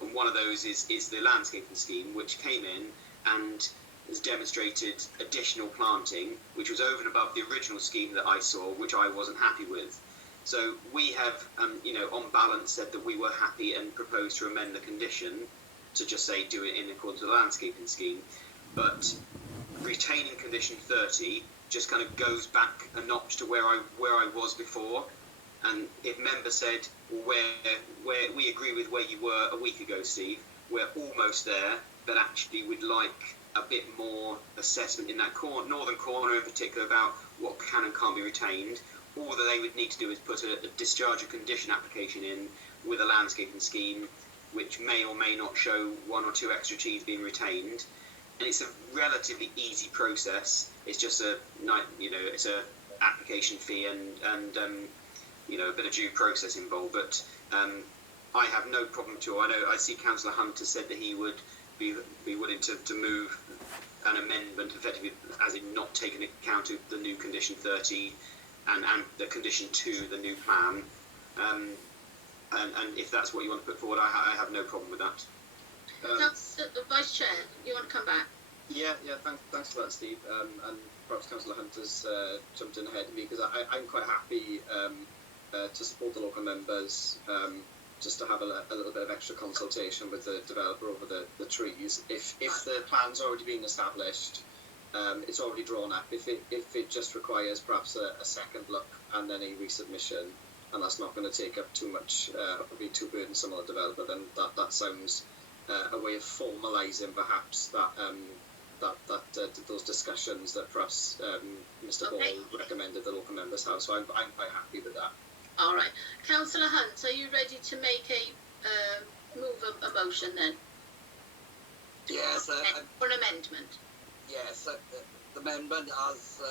And one of those is the landscaping scheme, which came in and has demonstrated additional planting, which was over and above the original scheme that I saw, which I wasn't happy with. So we have, on balance, said that we were happy and proposed to amend the condition to just say do it in accordance with the landscaping scheme. But retaining condition 30 just kind of goes back a notch to where I was before. And if members said, where we agree with where you were a week ago, Steve, we're almost there, but actually we'd like a bit more assessment in that northern corner in particular about what can and can't be retained. All that they would need to do is put a discharge of condition application in with a landscaping scheme, which may or may not show 1 or 2 extra trees being retained. And it's a relatively easy process. It's just it's a application fee and a bit of due process involved. But I have no problem at all. I see Councillor Hunter said that he would be willing to move an amendment effectively, as in not taking account of the new condition 30 and the condition 2, the new plan. And if that's what you want to put forward, I have no problem with that. Vice Chair, you want to come back? Yeah. Thanks for that, Steve. And perhaps Councillor Hunter's jumped in ahead of me, because I'm quite happy to support the local members, just to have a little bit of extra consultation with the developer over the trees. If the plan's already been established, it's already drawn up. If it just requires perhaps a second look and then a resubmission, and that's not going to take up too much, be too burdensome on the developer, then that sounds a way of formalising perhaps those discussions that perhaps Mr. Hall recommended the local members have. So I'm quite happy with that. All right. Councillor Hunt, are you ready to make a motion then? Yes. For an amendment? Yes. The amendment as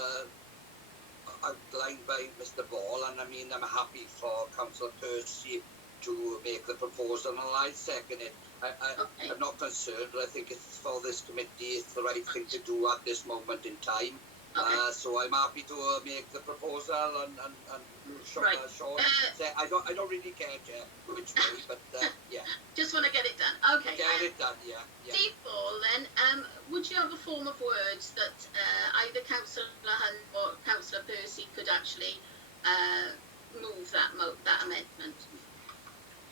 outlined by Mr. Ball, and I mean, I'm happy for Councillor Percy to make the proposal, and I second it. I'm not concerned, but I think it's for this committee, it's the right thing to do at this moment in time. So I'm happy to make the proposal and Sean say, I don't really care, Chair, which way, but yeah. Just want to get it done. Okay. Get it done, yeah. Steve Ball, then, would you have a form of words that either Councillor Hunt or Councillor Percy could actually move that amendment?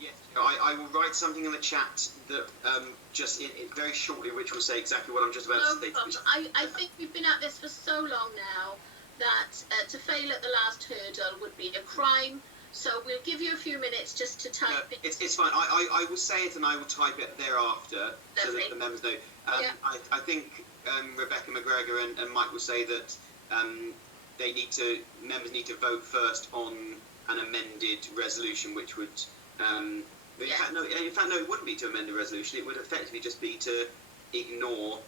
Yes, I will write something in the chat that just very shortly, which will say exactly what I'm just about to say. I think we've been at this for so long now that to fail at the last hurdle would be a crime. So we'll give you a few minutes just to type it. It's fine. I will say it and I will type it thereafter so that the members know. I think Rebecca McGregor and Mike will say that members need to vote first on an amended resolution, which would. In fact, no, it wouldn't be to amend a resolution. It would effectively just be to ignore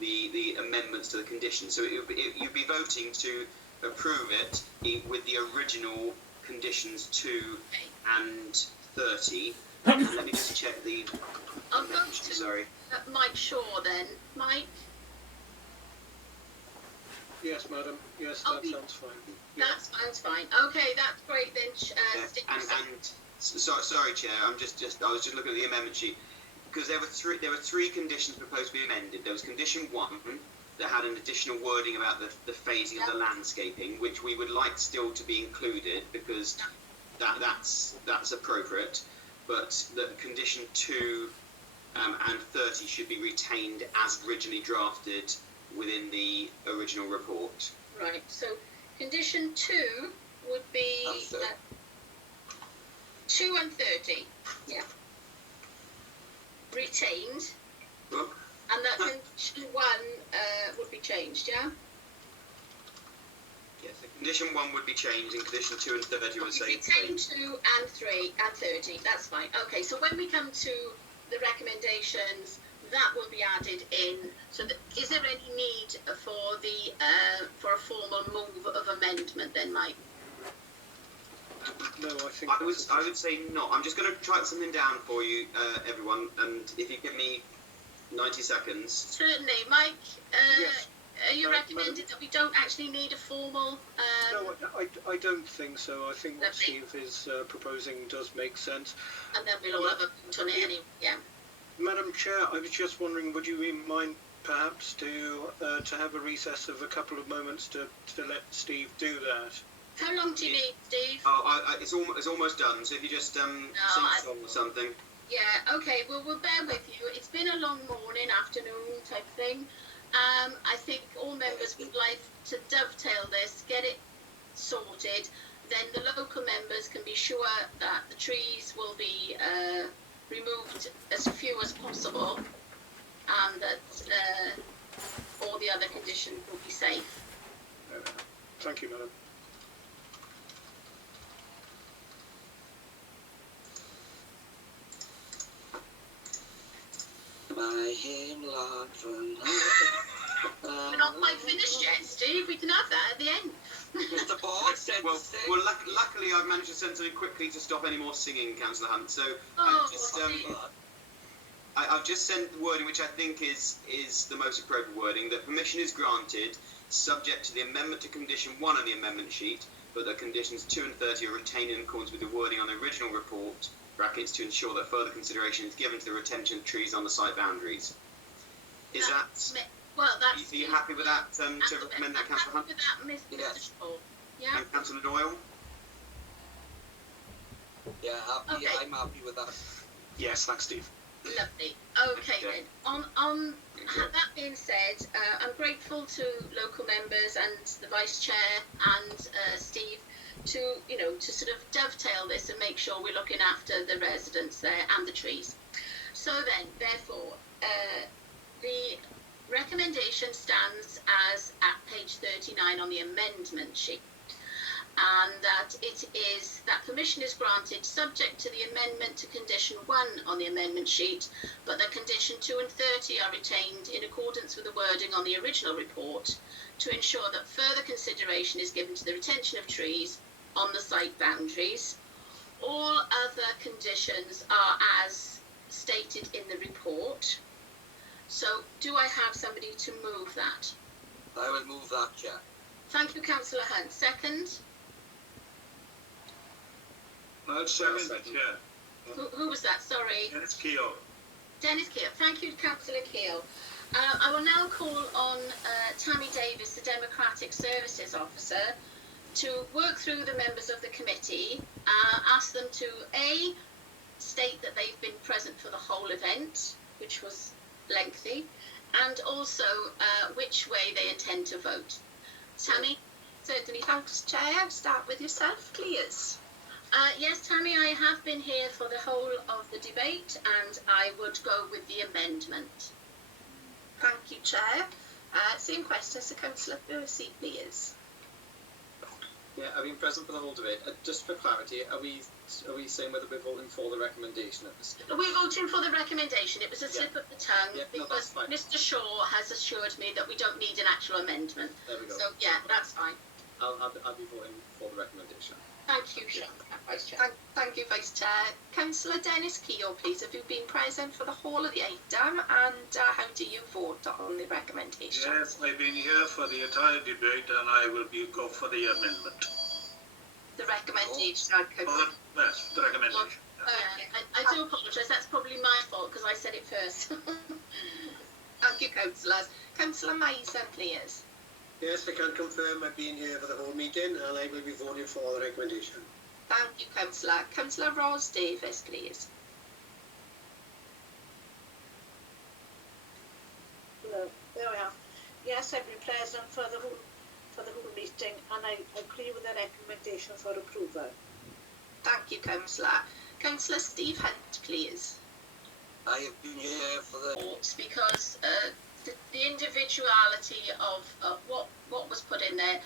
the amendments to the conditions. So you'd be voting to approve it with the original conditions 2 and 30. Let me just check the. I'll go to Mike Shaw then. Mike. Yes, madam. Yes, that sounds fine. That sounds fine. Okay, that's great then. Sorry, Chair. I was just looking at the amendment sheet because there were three conditions proposed to be amended. There was condition 1 that had an additional wording about the phasing of the landscaping, which we would like still to be included because that's appropriate. But the condition 2 and 30 should be retained as originally drafted within the original report. Right. So condition 2 would be 2 and 30. Yeah. Retained. Well, and that condition 1 would be changed, yeah? Yes, so condition 1 would be changed and condition 2 and 30 would say retain 2 and 3 and 30, that's fine. Okay, so when we come to the recommendations, that will be added in. So is there any need for for a formal move of amendment then, Mike? No, I think I would say not. I'm just going to type something down for you, everyone, and if you give me 90 seconds. Certainly, Mike. Yes. Are you recommending that we don't actually need a formal? No, I don't think so. I think what Steve is proposing does make sense. And then we'll all have a vote on it anyway. Yeah. Madam Chair, I was just wondering, would you mind perhaps to have a recess of a couple of moments to let Steve do that? How long do you need, Steve? Oh, it's almost done. So if you just sing a song or something. Yeah. Okay. Well, we'll bear with you. It's been a long morning, afternoon type thing. I think all members would like to dovetail this, get it sorted. Then the local members can be sure that the trees will be removed as few as possible, and that all the other conditions will be safe. Thank you, madam. We're not quite finished yet, Steve. We can have that at the end. Mr. Ball said well, luckily I've managed to send something quickly to stop any more singing, Councillor Hunt. So I've just sent the wording which I think is the most appropriate wording, that permission is granted subject to the amendment to condition 1 on the amendment sheet, but that conditions 2 and 30 are retained in accordance with the wording on the original report, brackets, to ensure that further consideration is given to the retention of trees on the site boundaries. Is that... Well, that's... Are you happy with that, to recommend that, Councillor Hunt? With that, Mr. Yes. Yeah. And Councillor Doyle? Yeah, happy. Okay. I'm happy with that. Yes, thanks, Steve. Lovely. Okay then. On that being said, I'm grateful to local members and the Vice Chair and Steve to sort of dovetail this and make sure we're looking after the residents there and the trees. So then, therefore, the recommendation stands as at page 39 on the amendment sheet, and that it is that permission is granted subject to the amendment to condition 1 on the amendment sheet, but that condition 2 and 30 are retained in accordance with the wording on the original report to ensure that further consideration is given to the retention of trees on the site boundaries. All other conditions are as stated in the report. So, do I have somebody to move that? I will move that, Chair. Thank you, Councillor Hunt. Second? I'll second it, yeah. Who was that? Sorry. It's Keogh. Dennis Keel. Thank you, Councillor Keel. I will now call on Tammy Davis, the Democratic Services Officer, to work through the members of the committee, ask them to A, state that they've been present for the whole event, which was lengthy, and also which way they intend to vote. Tammy? Certainly, thanks, Chair. Start with yourself, please. Yes, Tammy, I have been here for the whole of the debate, and I would go with the amendment. Thank you, Chair. Same questions to Councillor Percy, please. Yeah, I've been present for the whole debate. Just for clarity, are we saying whether we're voting for the recommendation at this stage? We're voting for the recommendation. It was a slip of the tongue because Mr. Shaw has assured me that we don't need an actual amendment. There we go. So yeah, that's fine. I'll be voting for the recommendation. Thank you, Vice Chair. Thank you, Vice Chair. Councillor Dennis Keogh, please. Have you been present for the whole of the item, and how do you vote on the recommendation? Yes, I've been here for the entire debate, and I will go for the amendment. The recommendation. Yes, the recommendation. I do apologise. That's probably my fault because I said it first. Thank you, councillors. Councillor Mason, please. Yes, I can confirm I've been here for the whole meeting and I will be voting for the recommendation. Thank you, Councillor. Councillor Ros Davis, please. Hello, there we are. Yes, I've been present for the whole meeting and I agree with the recommendation for approval. Thank you, Councillor. Councillor Steve Hunt, please. I have been here for the votes because the individuality of what was put in there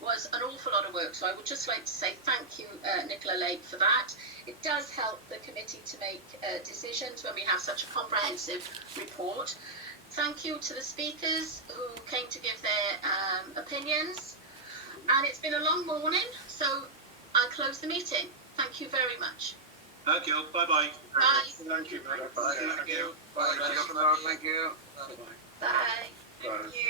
was an awful lot of work. So I would just like to say thank you, Nicola Lake, for that. It does help the committee to make decisions when we have such a comprehensive report. Thank you to the speakers who came to give their opinions. And it's been a long morning, so I close the meeting. Thank you very much. Thank you. Bye-bye. Bye. Thank you. Bye. Thank you. Bye. Thank you. Bye. Thank you.